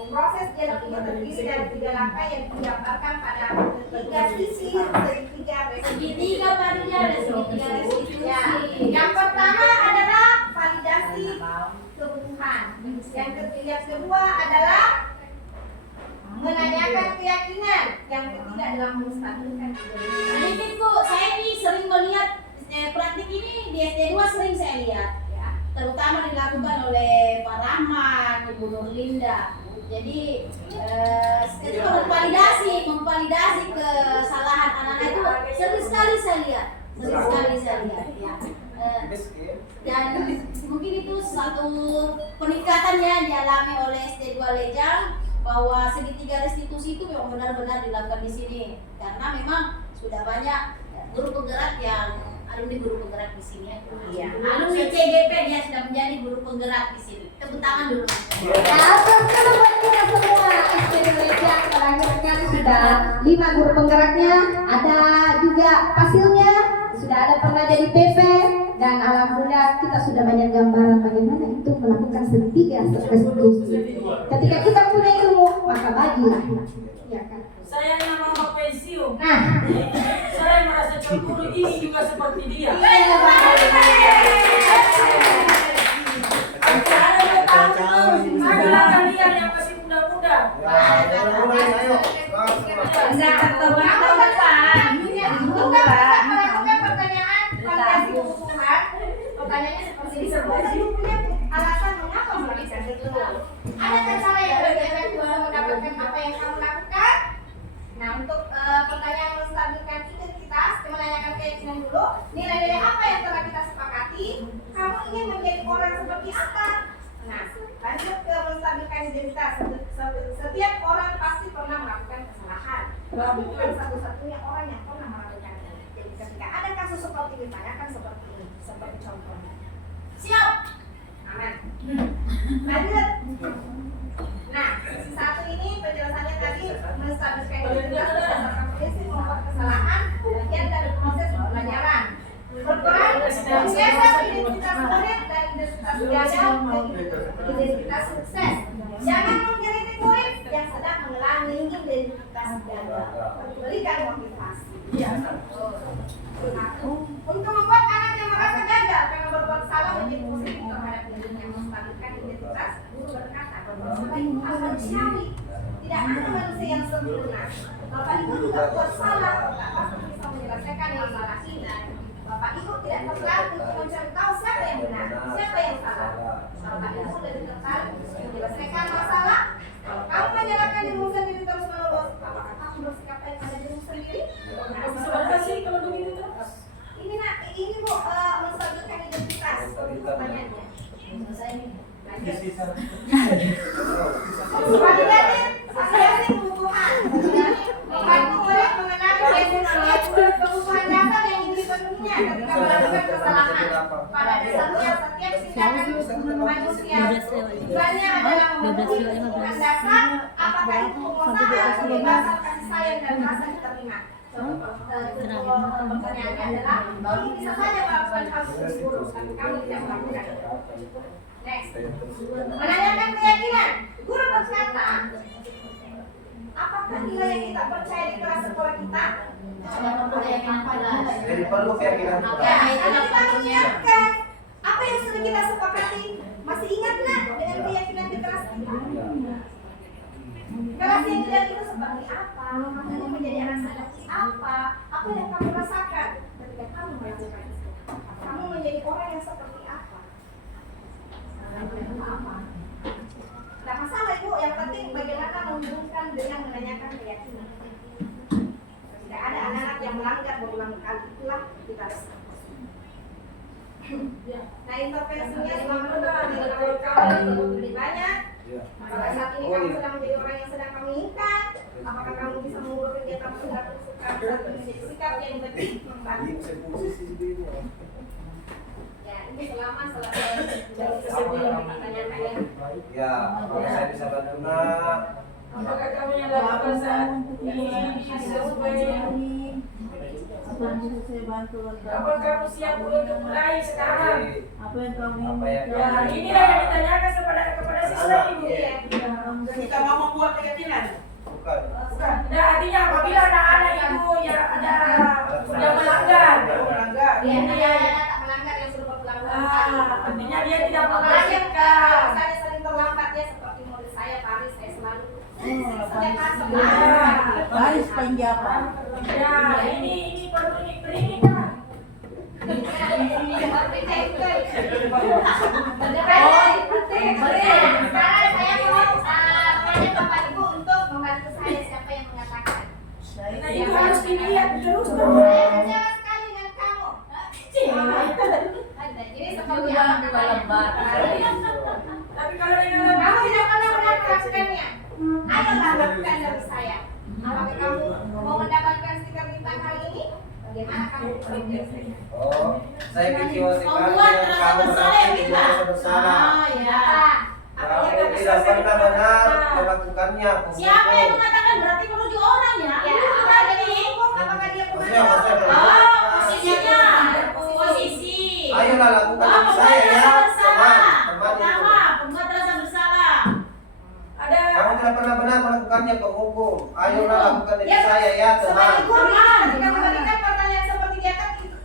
Proses dialog ini terdiri dari 3 langkah yang digambarkan pada 3 sisi segitiga restitusi. segitiga Farida ada segitiga restitusi. Yang pertama adalah validasi kebutuhan. Yang kedua adalah menanyakan keyakinan. Yang ketiga adalah menstabilkan keyakinan. Ini Bu, saya ini sering melihat praktik ini di SD2 sering saya lihat ya, terutama dilakukan oleh Pak Rahman, Ibu Nurlinda. Jadi itu memvalidasi kesalahan anak-anak itu sering sekali saya lihat ya. Dan mungkin itu satu peningkatan yang dialami oleh SD2 Lejang, bahwa segitiga restitusi itu memang benar-benar dilakukan di sini karena memang sudah banyak guru penggerak yang alumni guru penggerak di sini ya. Iya. Alumni CGP dia sudah menjadi guru penggerak di sini. Tepuk tangan dulu. Atas nama buat kita semua SD Lejang terakhir kali sudah 5 guru penggeraknya, ada juga hasilnya, sudah ada pernah jadi PP, dan alhamdulillah kita sudah banyak gambaran bagaimana itu melakukan segitiga restitusi. Ketika kita punya ilmu maka bagilah, ya kan? Saya yang mau pensiun. Nah, Saya merasa cemburu ini juga seperti dia. Adalah kalian yang masih muda-muda. Pertanyaannya seperti ini, alasan mengapa melakukan itu? Adakah cara yang lebih efektif mendapatkan apa yang kamu lakukan? Nah, untuk pertanyaan menstabilkan identitas, menanyakan keyakinan dulu, nilai-nilai apa yang telah kita sepakati? Kamu ingin menjadi orang seperti apa? Nah, lanjut ke menstabilkan identitas. Setiap orang pasti pernah melakukan kesalahan. Kamu bukan satu-satunya orang yang pernah melakukannya. Jadi ketika ada kasus seperti ini, tanyakan seperti ini, seperti contohnya. Siap? Aman. Lanjut. Nah, satu ini penjelasannya tadi menstabilkan identitas berdasarkan prinsip membuat kesalahan bagian dari proses pembelajaran. Berperan menggeser identitas murid dari identitas gagal ke identitas sukses. Jangan mengkritik murid yang sedang mengalami identitas gagal. Berikan motivasi. Untuk membuat anak yang merasa gagal karena berbuat salah menjadi positif terhadap dirinya, menstabilkan identitas, guru berkata bahwa itu manusiawi. Tidak ada manusia yang sempurna. Bapak Ibu juga buat salah, tak pasti bisa menyelesaikan masalah ini. Bapak Ibu tidak tertarik untuk mencari tahu siapa yang benar, siapa yang salah. Bapak Ibu lebih tertarik menyelesaikan masalah. Kalau kamu menyalahkan dirimu sendiri terus-menerus, apakah kamu bersikap baik pada dirimu sendiri? Sebenarnya sih kalau begitu terus. Ini Bu, menstabilkan identitas. Pertanyaannya. Selesai ini. Validasi kebutuhan. Membantu murid mengenali kebutuhan dasar yang dipenuhinya ketika melakukan kesalahan. Pada dasarnya setiap tindakan manusia tujuannya adalah memenuhi kebutuhan dasar, apakah itu penguasaan, kebebasan, kasih sayang, dan rasa diterima. Pertanyaannya adalah, kamu bisa saja melakukan hal tersebut, tapi kamu tidak melakukan. Next, menanyakan keyakinan. Guru berkata, apakah nilai yang kita percaya di kelas sekolah kita? Jadi perlu keyakinan. Ya, itu kita menyiapkan. Apa yang sudah kita sepakati? Masih ingat nggak dengan keyakinan di kelas kita? Kelas yang dilihat itu seperti apa? Kamu ingin menjadi anak seperti apa? Apa yang kamu rasakan ketika kamu melakukan itu? Kamu menjadi orang yang seperti apa? Tidak masalah Ibu, yang penting bagaimana menghubungkan dengan menanyakan keyakinan. Tidak ada anak-anak yang melanggar berulang kali, itulah kita harus. Nah, intervensinya selama lebih banyak. Pada saat ini kamu sedang menjadi orang yang sedang kamu inginkan. Apakah kamu bisa mengubah kegiatan perilaku menjadi sikap yang lebih membantu? Ya, ini selama selesai dari pertanyaan. Ya, apakah saya bisa bantu nak? Apakah kamu yang lakukan saat ini sesuai? Apa kamu siap untuk mulai sekarang? Apa yang kamu Ya, inilah yang ditanyakan kepada siswa ini. Kita mau membuat keyakinan. bukan. Nah, artinya apabila anak-anak itu ya ada yang melanggar. Dia tak melanggar yang suruh pelanggaran. Artinya dia tidak Apalagi melakukan. saya sering terlambat ya seperti model saya Paris, saya selalu setiap masuk. Baris penjapa. Ya, ini perlu diberikan. Sekarang saya mau tanya Bapak Ibu untuk membantu saya siapa yang mengatakan. Nah, itu harus dilihat terus. Saya kecewa sekali dengan kamu. Jadi seperti apa namanya? Tapi kalau dengan Kamu tidak pernah melakukannya. Ayolah lakukan dari saya. Apakah kamu mau mendapatkan stiker bintang hari ini? Bagaimana kamu? Oh, saya kecewa sekali Membuat dengan rasa kamu bersalah berarti kita. merasa bersalah. Ya. Kamu tidak pernah benar melakukannya. Siapa yang mengatakan berarti menuju orang ya? Bukan jadi hukum apakah dia Maksudnya, pembantu? maksudnya, Posisinya, posisi. Ayolah lakukan dari saya ya, teman. Pertama, pembuat rasa bersalah. ada Kamu tidak pernah benar melakukannya ke hukum. Ayolah lakukan dari Ya, saya ya, teman. Sebagai guru ya, ketika memberikan pertanyaan seperti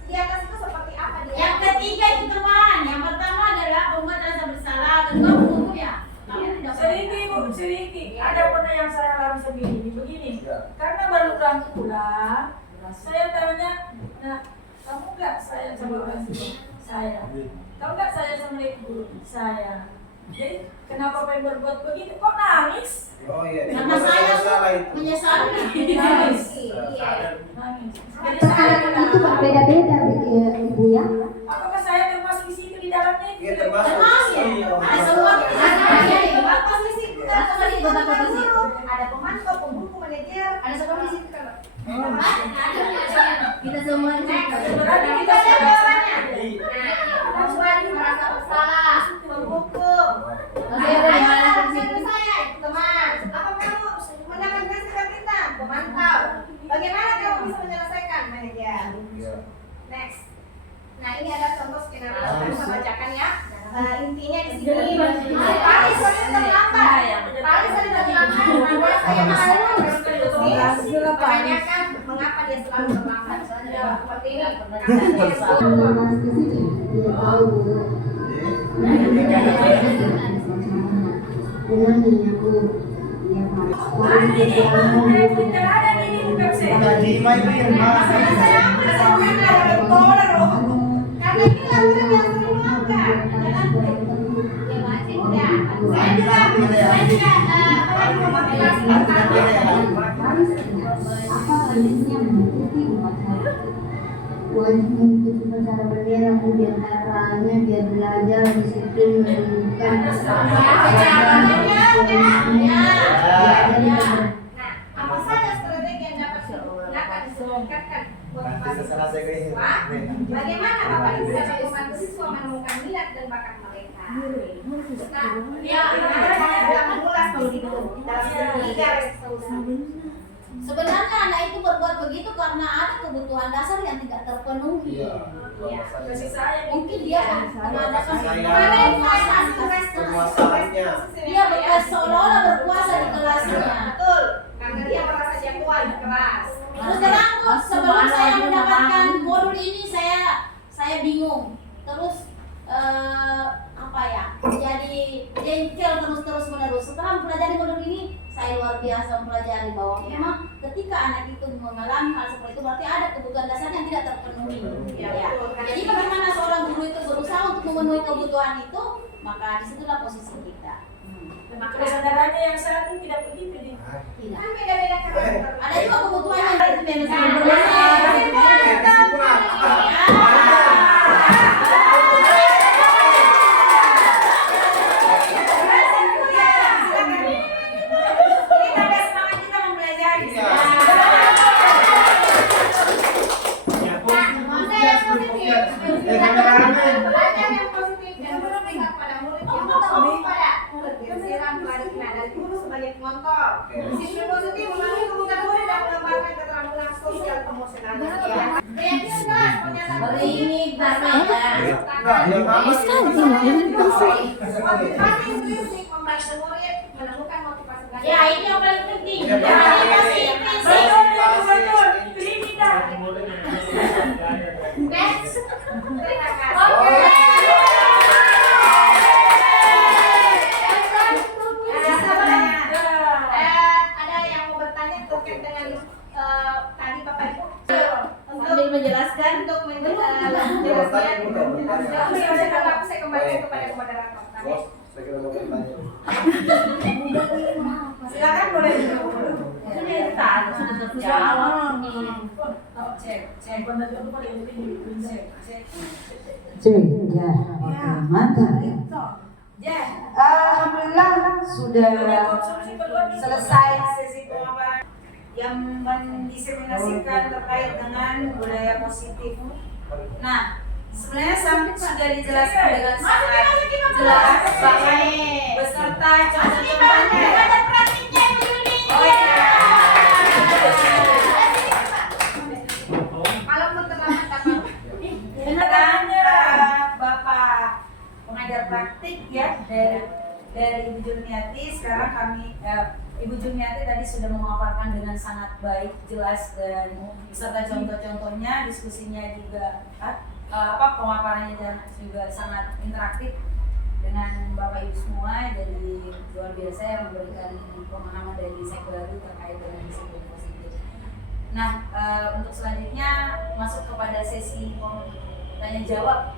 di atas itu seperti apa dia? Yang ketiga itu teman. Yang pertama adalah pembuat rasa bersalah. Kedua penghukum ya. Kamu tidak sedikit Bu, sedikit. Ada pernah yang saya alami sendiri begini. Ya. Karena baru pulang, saya tanya, nah kamu nggak saya sama orang saya? Kamu nggak saya sama guru saya? Jadi kenapa pengen berbuat begitu? Kok nangis? Oh iya, Karena itu saya masalah itu. menyesali. Nangis. Iya. Nangis. Jadi Anak saya itu berbeda-beda Ibu ya. apakah saya termasuk di situ di dalamnya? Iya, termasuk. Ada semua ada posisi kita kembali beberapa guru, ada pemantau, pembuku, manajer, ada semua di situ kan. Kita semua Berarti kita ada sudah jawabannya. Nah, pembuat merasa bersalah, penghukum. Ayo saya, teman. Apa kamu mendapatkan stiker bintang? Pemantau. Bagaimana kamu bisa menyelesaikan, manajer? Iya. Next. Nah, ini ada contoh skenario. Saya bacakan ya. Intinya di sini Paris sudah terlambat. Paris sudah terlambat. Membuat saya malu. Makanya kan mengapa dia selalu terlambat? Seperti ini. Mas di sini dia tahu. Dengan ini aku ya Pak. tidak ada ini bukan saya. Karena ini laporan yang sering melanggar. Saya juga Apa prinsipnya mengikuti upacara? Wajib mengikuti upacara bendera diantaranya biar belajar disiplin menunjukkan apa saja strategi yang dapat digunakan untuk meningkatkan motivasi siswa? Bagaimana Bapak Ibu dapat membantu siswa menemukan minat dan bakat mereka? Nah, kita mengulas di situ dalam tiga resolusi. Sebenarnya anak itu berbuat begitu karena ada kebutuhan dasar yang tidak terpenuhi. Iya. Kasih saya Mungkin dia mengadakan Permasalahannya. dia bekas seolah-olah berkuasa di kelasnya. Betul, karena dia merasa dia kuat di kelas. Terus terang sebelum saya mendapatkan modul ini saya bingung. Terus apa ya? Jadi jengkel terus menerus. Setelah mempelajari modul ini, saya luar biasa mempelajari bahwa memang ketika anak itu mengalami hal seperti itu berarti ada kebutuhan dasar yang tidak terpenuhi. Ya. Jadi bagaimana seorang guru itu berusaha untuk memenuhi kebutuhan itu, maka disitulah posisi kita. kesadarannya yang satu tidak begitu nih. Tidak. Kan beda-beda karakter. Ada juga kebutuhan yang berbeda. Disiplin positif melalui kebutuhan murid dan mengembangkan keterampilan sosial emosional. Reaksi kelas pernyataan ini motivasi intrinsik membantu murid menemukan motivasi belajar Ya, ini yang paling penting. Yang Jangan paling dikasih penting. prinsip. Betul. Next. Terima kasih. Oke. Ada yang mau bertanya terkait dengan tadi Bapak Ibu sambil menjelaskan untuk menjelaskan. Saya kembali kepada moderator. Bos, saya kira mau bertanya. Silakan boleh dulu. Sudah terjawab. Cek, ya, oke, mantap. Alhamdulillah sudah selesai sesi pemaparan yang mendiseminasikan terkait dengan budaya positif. Nah, sebenarnya sudah dijelaskan dengan sangat jelas bahkan beserta contoh-contohnya. Oh iya. Kalau mau terlambat apa? Bapak pengajar praktik ya dari Ibu Jurniati. Sekarang kami Ibu Jurniati tadi sudah memaparkan dengan sangat baik, jelas dan beserta contoh-contohnya, diskusinya juga pemaparannya juga sangat interaktif dengan Bapak Ibu semua. Jadi luar biasa yang memberikan pemahaman dari saya baru terkait dengan disiplin positif. Nah, untuk selanjutnya masuk kepada sesi tanya jawab.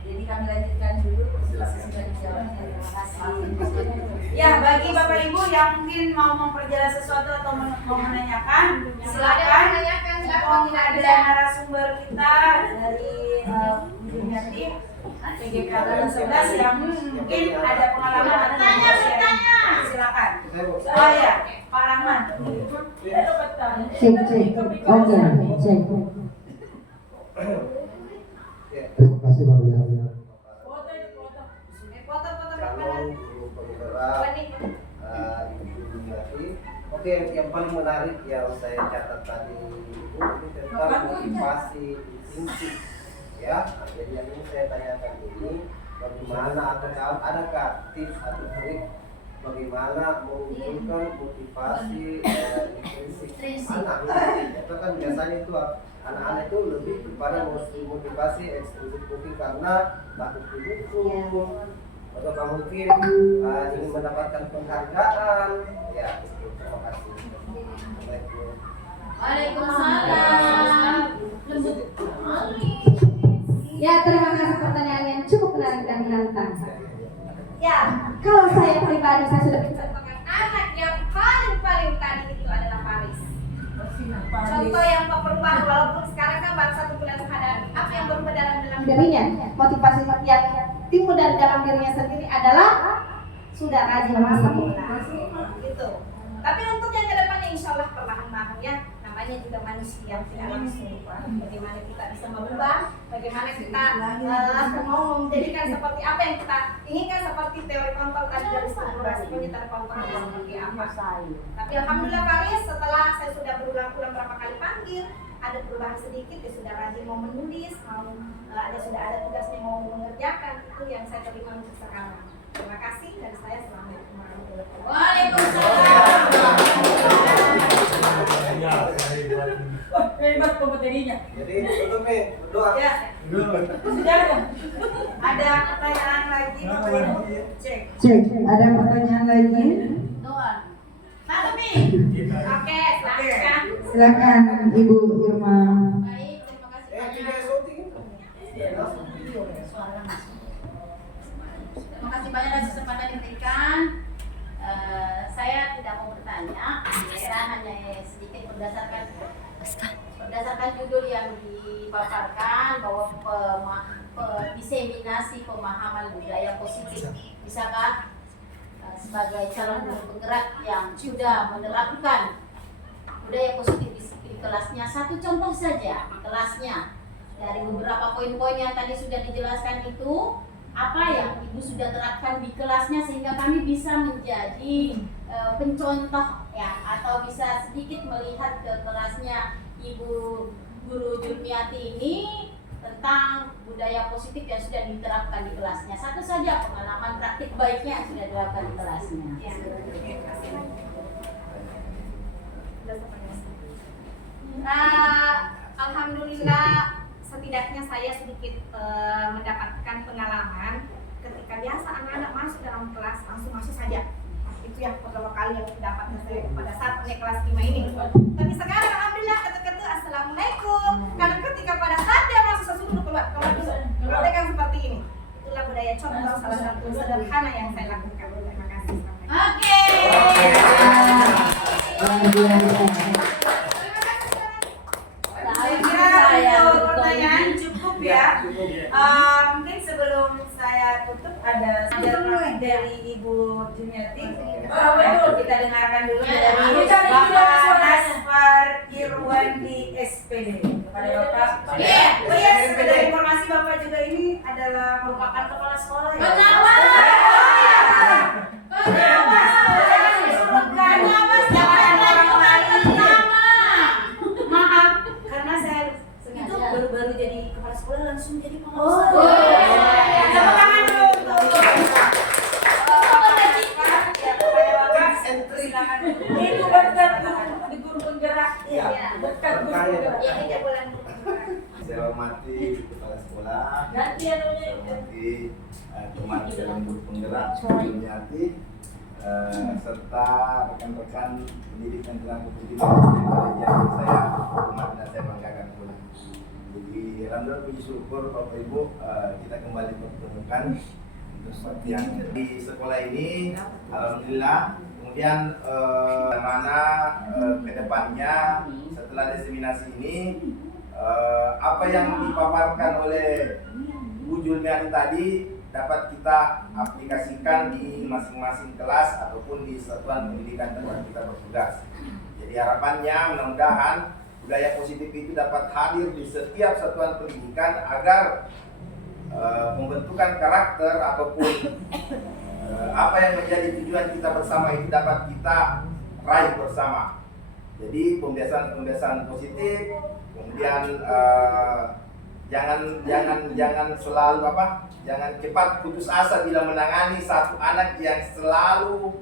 Jadi kami lanjutkan dulu sesi tanya jawab. Terima kasih. Ya, bagi Bapak Ibu yang mungkin mau memperjelas sesuatu atau mau menanyakan, silakan. Tidak ada narasumber kita dari Jurniati PGK 11 yang mungkin ada pengalaman atau sharing. Silakan. Oh ya, Pak Rahman. Cek, cek. Oke, cek. Terima kasih Bang Yahya. Foto-foto Calon guru penggerak Ibu Jurniati. Oke, yang paling menarik yang saya catat tadi Ibu ini tentang motivasi intrinsik. Ya, jadi yang ini saya tanyakan ini bagaimana adakah tips atau trik bagaimana memunculkan motivasi intrinsik anak? Itu kan biasanya itu anak-anak itu lebih kepada motivasi ekstrinsik mungkin karena takut dihukum atau mungkin ingin mendapatkan penghargaan. Ya, itu. Terima kasih. Assalamualaikum. Waalaikumsalam. Ya, terima kasih pertanyaan yang cukup menarik dan menantang. Ya, Kalau saya pribadi, saya sudah contohkan anak yang paling tadi itu adalah Paris. Contoh yang berubah walaupun sekarang kan baru 1 bulan menghadapi. Apa yang berubah dalam dirinya, motivasi yang timbul dari dalam dirinya sendiri adalah sudah rajin masak bola. gitu. Tapi untuk yang kedepannya insya Allah perlahan-lahan ya. Namanya juga manusia yang tidak langsung. Bagaimana kita bisa merubah, bagaimana kita mau menjadikan seperti apa yang kita inginkan, seperti teori kontrol tadi dari strukturasi penyitaan kontrolnya seperti apa. Tapi alhamdulillah Paris setelah saya sudah berulang-ulang berapa kali panggil, ada perubahan sedikit, dia sudah rajin mau menulis, sudah ada tugasnya mau mengerjakan, itu yang saya terima untuk sekarang. Terima kasih dan saya Assalamualaikum warahmatullahi wabarakatuh. Wah, hebat kompetensinya. Jadi tutup nih, berdoa. Ya, sudah ada pertanyaan lagi Bapak Ibu? Cek. Cek, ada pertanyaan lagi? Doa. Satu nih. Oke, silakan. Silakan Ibu Irma. Baik, terima kasih banyak. Tidak syuting. Terima kasih banyak atas kesempatan yang diberikan. Saya tidak mau bertanya, saya hanya sedikit berdasarkan judul yang dipaparkan bahwa diseminasi pemahaman budaya positif. Bisakah sebagai calon guru penggerak yang sudah menerapkan budaya positif di kelasnya, satu contoh saja di kelasnya dari beberapa poin-poin yang tadi sudah dijelaskan itu, apa yang Ibu sudah terapkan di kelasnya sehingga kami bisa menjadi pencontoh ya, atau bisa sedikit melihat ke kelasnya Ibu Guru Jurniati ini tentang budaya positif yang sudah diterapkan di kelasnya. Satu saja pengalaman praktik baiknya yang sudah diterapkan di kelasnya. Alhamdulillah setidaknya saya sedikit mendapatkan pengalaman ketika biasa anak-anak masuk dalam kelas langsung masuk saja. Itu yang pertama kali yang dapat saya pada saat naik kelas 5 ini. Tapi sekarang alhamdulillah kata-kata assalamualaikum. Karena ketika pada saat dia masuk sesungguhnya keluar praktekan seperti ini. Itulah budaya contoh salah satu sederhana yang saya lakukan. Terima kasih. Oke. Saya kira untuk pertanyaan cukup ya. Mungkin sebelum saya tutup ada praktik dari Ibu Jumiati. Kita dengarkan dulu dari Bapak Nasfar Irwandi SPD. Kepada Bapak. Oh iya, sekedar informasi Bapak juga ini adalah merupakan kepala sekolah ya. Maaf, karena saya segitu baru-baru jadi kepala sekolah langsung jadi pengawas. Tepuk tangan dulu untuk itu berkat di guru penggerak. Berkat guru penggerak. Saya hormati kepala sekolah, Ganti saya hormati teman dalam guru penggerak, Jumiati, serta rekan-rekan pendidik dan tenaga pendidik yang saya hormati dan saya banggakan pula. Jadi alhamdulillah puji syukur Bapak Ibu, kita kembali bertemukan untuk seperti yang di sekolah ini. Alhamdulillah. Kemudian kedepannya setelah diseminasi ini apa yang dipaparkan oleh Bu Juliani tadi dapat kita aplikasikan di masing-masing kelas ataupun di satuan pendidikan tempat kita bertugas. Jadi harapannya mudah-mudahan budaya positif itu dapat hadir di setiap satuan pendidikan agar pembentukan karakter ataupun apa yang menjadi tujuan kita bersama itu dapat kita raih bersama. Jadi pembiasaan positif, kemudian jangan selalu jangan cepat putus asa bila menangani satu anak yang selalu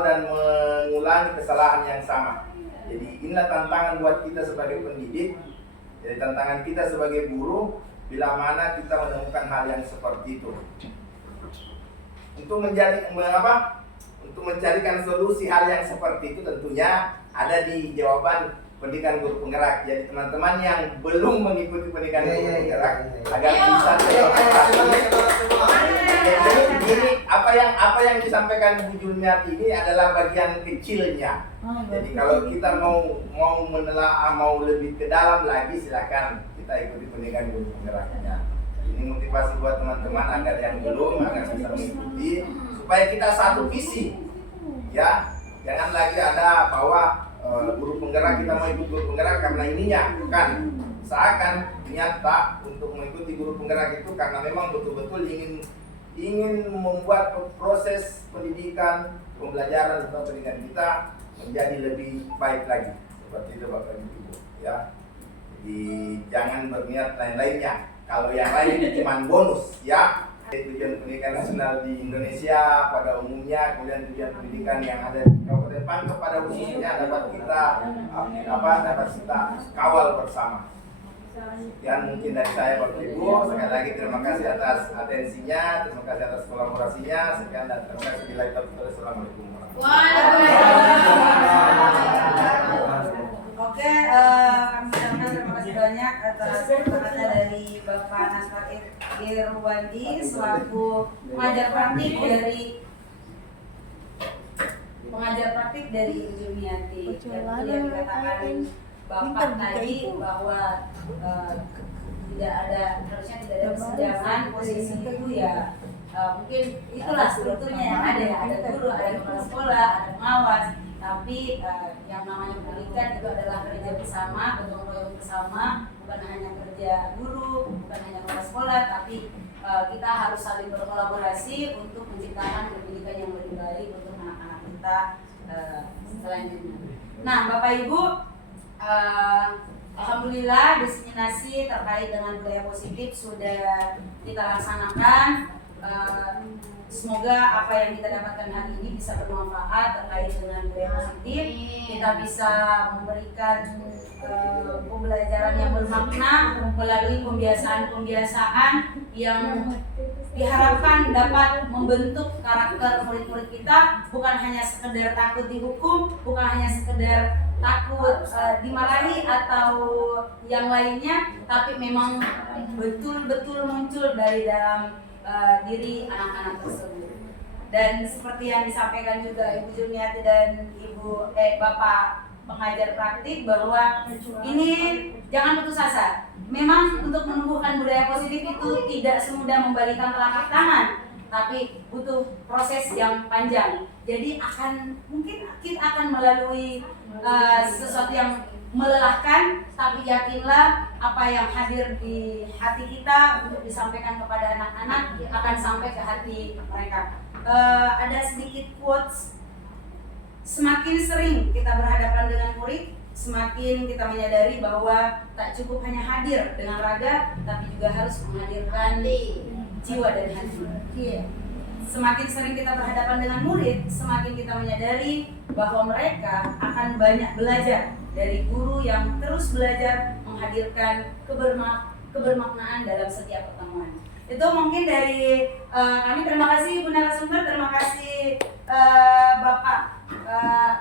dan mengulangi kesalahan yang sama. Jadi inilah tantangan buat kita sebagai pendidik. Jadi tantangan kita sebagai guru bila mana kita menemukan hal yang seperti itu. Untuk mencarikan solusi hal yang seperti itu tentunya ada di jawaban pendidikan guru penggerak. Jadi teman-teman yang belum mengikuti pendidikan guru penggerak agar bisa jadi apa yang disampaikan Bu Jumiati ini adalah bagian kecilnya. Jadi kalau kita mau menelaah, mau lebih ke dalam lagi, silakan kita ikuti pendidikan guru penggeraknya. Ini motivasi buat teman-teman agar yang belum agar bisa mengikuti supaya kita satu visi, ya. Jangan lagi ada bahwa guru penggerak kita mau ikut guru penggerak karena ininya, bukan. Seakan ternyata untuk mengikuti guru penggerak itu karena memang betul-betul ingin membuat proses pendidikan, pembelajaran atau pendidikan kita menjadi lebih baik lagi. Seperti itu Bapak Ibu, ya. Jadi jangan berniat lain-lainnya. Kalau yang lain cuma bonus, ya. Tujuan pendidikan nasional di Indonesia pada umumnya, kemudian tujuan pendidikan yang ada di Kabupaten Pangkep pada khususnya dapat kita kawal bersama. Sekian mungkin dari saya Bapak Ibu. Sekali lagi terima kasih atas atensinya, terima kasih atas kolaborasinya. Sekian dan terima kasih. Assalamualaikum warahmatullahi wabarakatuh. Oke, terima kasih banyak atas pertanyaan dari Bapak Nasfar Irwandi selaku pengajar praktik dari Jumiati. Dan yang dikatakan Bapak tadi bahwa harusnya tidak ada kesenjangan posisi itu ya. Mungkin itulah strukturnya yang ada guru, ada kepala sekolah, ada pengawas. Tapi yang namanya pendidikan itu adalah kerja bersama, gotong royong bersama, bukan hanya kerja guru, bukan hanya kepala sekolah, tapi kita harus saling berkolaborasi untuk menciptakan pendidikan yang lebih baik untuk anak-anak kita selanjutnya. Nah, Bapak Ibu, Alhamdulillah diseminasi terkait dengan budaya positif sudah kita laksanakan. Semoga apa yang kita dapatkan hari ini bisa bermanfaat terkait dengan budaya positif. Kita bisa memberikan pembelajaran yang bermakna melalui pembiasaan-pembiasaan yang diharapkan dapat membentuk karakter murid-murid kita, bukan hanya sekedar takut dihukum, bukan hanya sekedar takut dimarahi atau yang lainnya, tapi memang betul-betul muncul dari dalam diri anak-anak tersebut. Dan seperti yang disampaikan juga Ibu Jumiati dan Bapak pengajar praktik, bahwa ini jangan putus asa. Memang untuk menumbuhkan budaya positif itu tidak semudah membalikan telapak tangan, tapi butuh proses yang panjang. Jadi mungkin kita akan melalui sesuatu yang melelahkan, tapi yakinlah apa yang hadir di hati kita untuk disampaikan kepada anak-anak akan sampai ke hati mereka. Ada sedikit quotes, semakin sering kita berhadapan dengan murid, semakin kita menyadari bahwa tak cukup hanya hadir dengan raga, tapi juga harus menghadirkan jiwa dan hati. Semakin sering kita berhadapan dengan murid, semakin kita menyadari bahwa mereka akan banyak belajar dari guru yang terus belajar menghadirkan kebermaknaan dalam setiap pertemuan. Itu mungkin dari kami. Terima kasih Ibu narasumber, terima kasih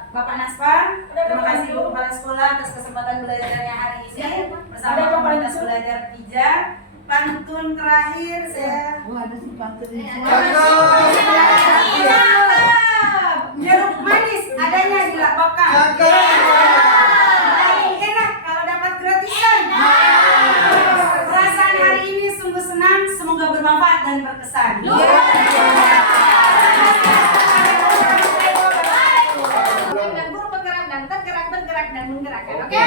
Bapak Naspar, terima kasih Ibu Kepala Sekolah atas kesempatan belajarnya hari ini bersama komunitas belajar Pijar. Pantun terakhir saya. Ada si pantun. Jeruk manis adanya di lapangan. Enak kalau dapat gratisan. Perasaan hari ini sungguh senang, semoga bermanfaat dan berkesan. Guru bergerak dan tergerak, bergerak dan menggerakkan. Oke?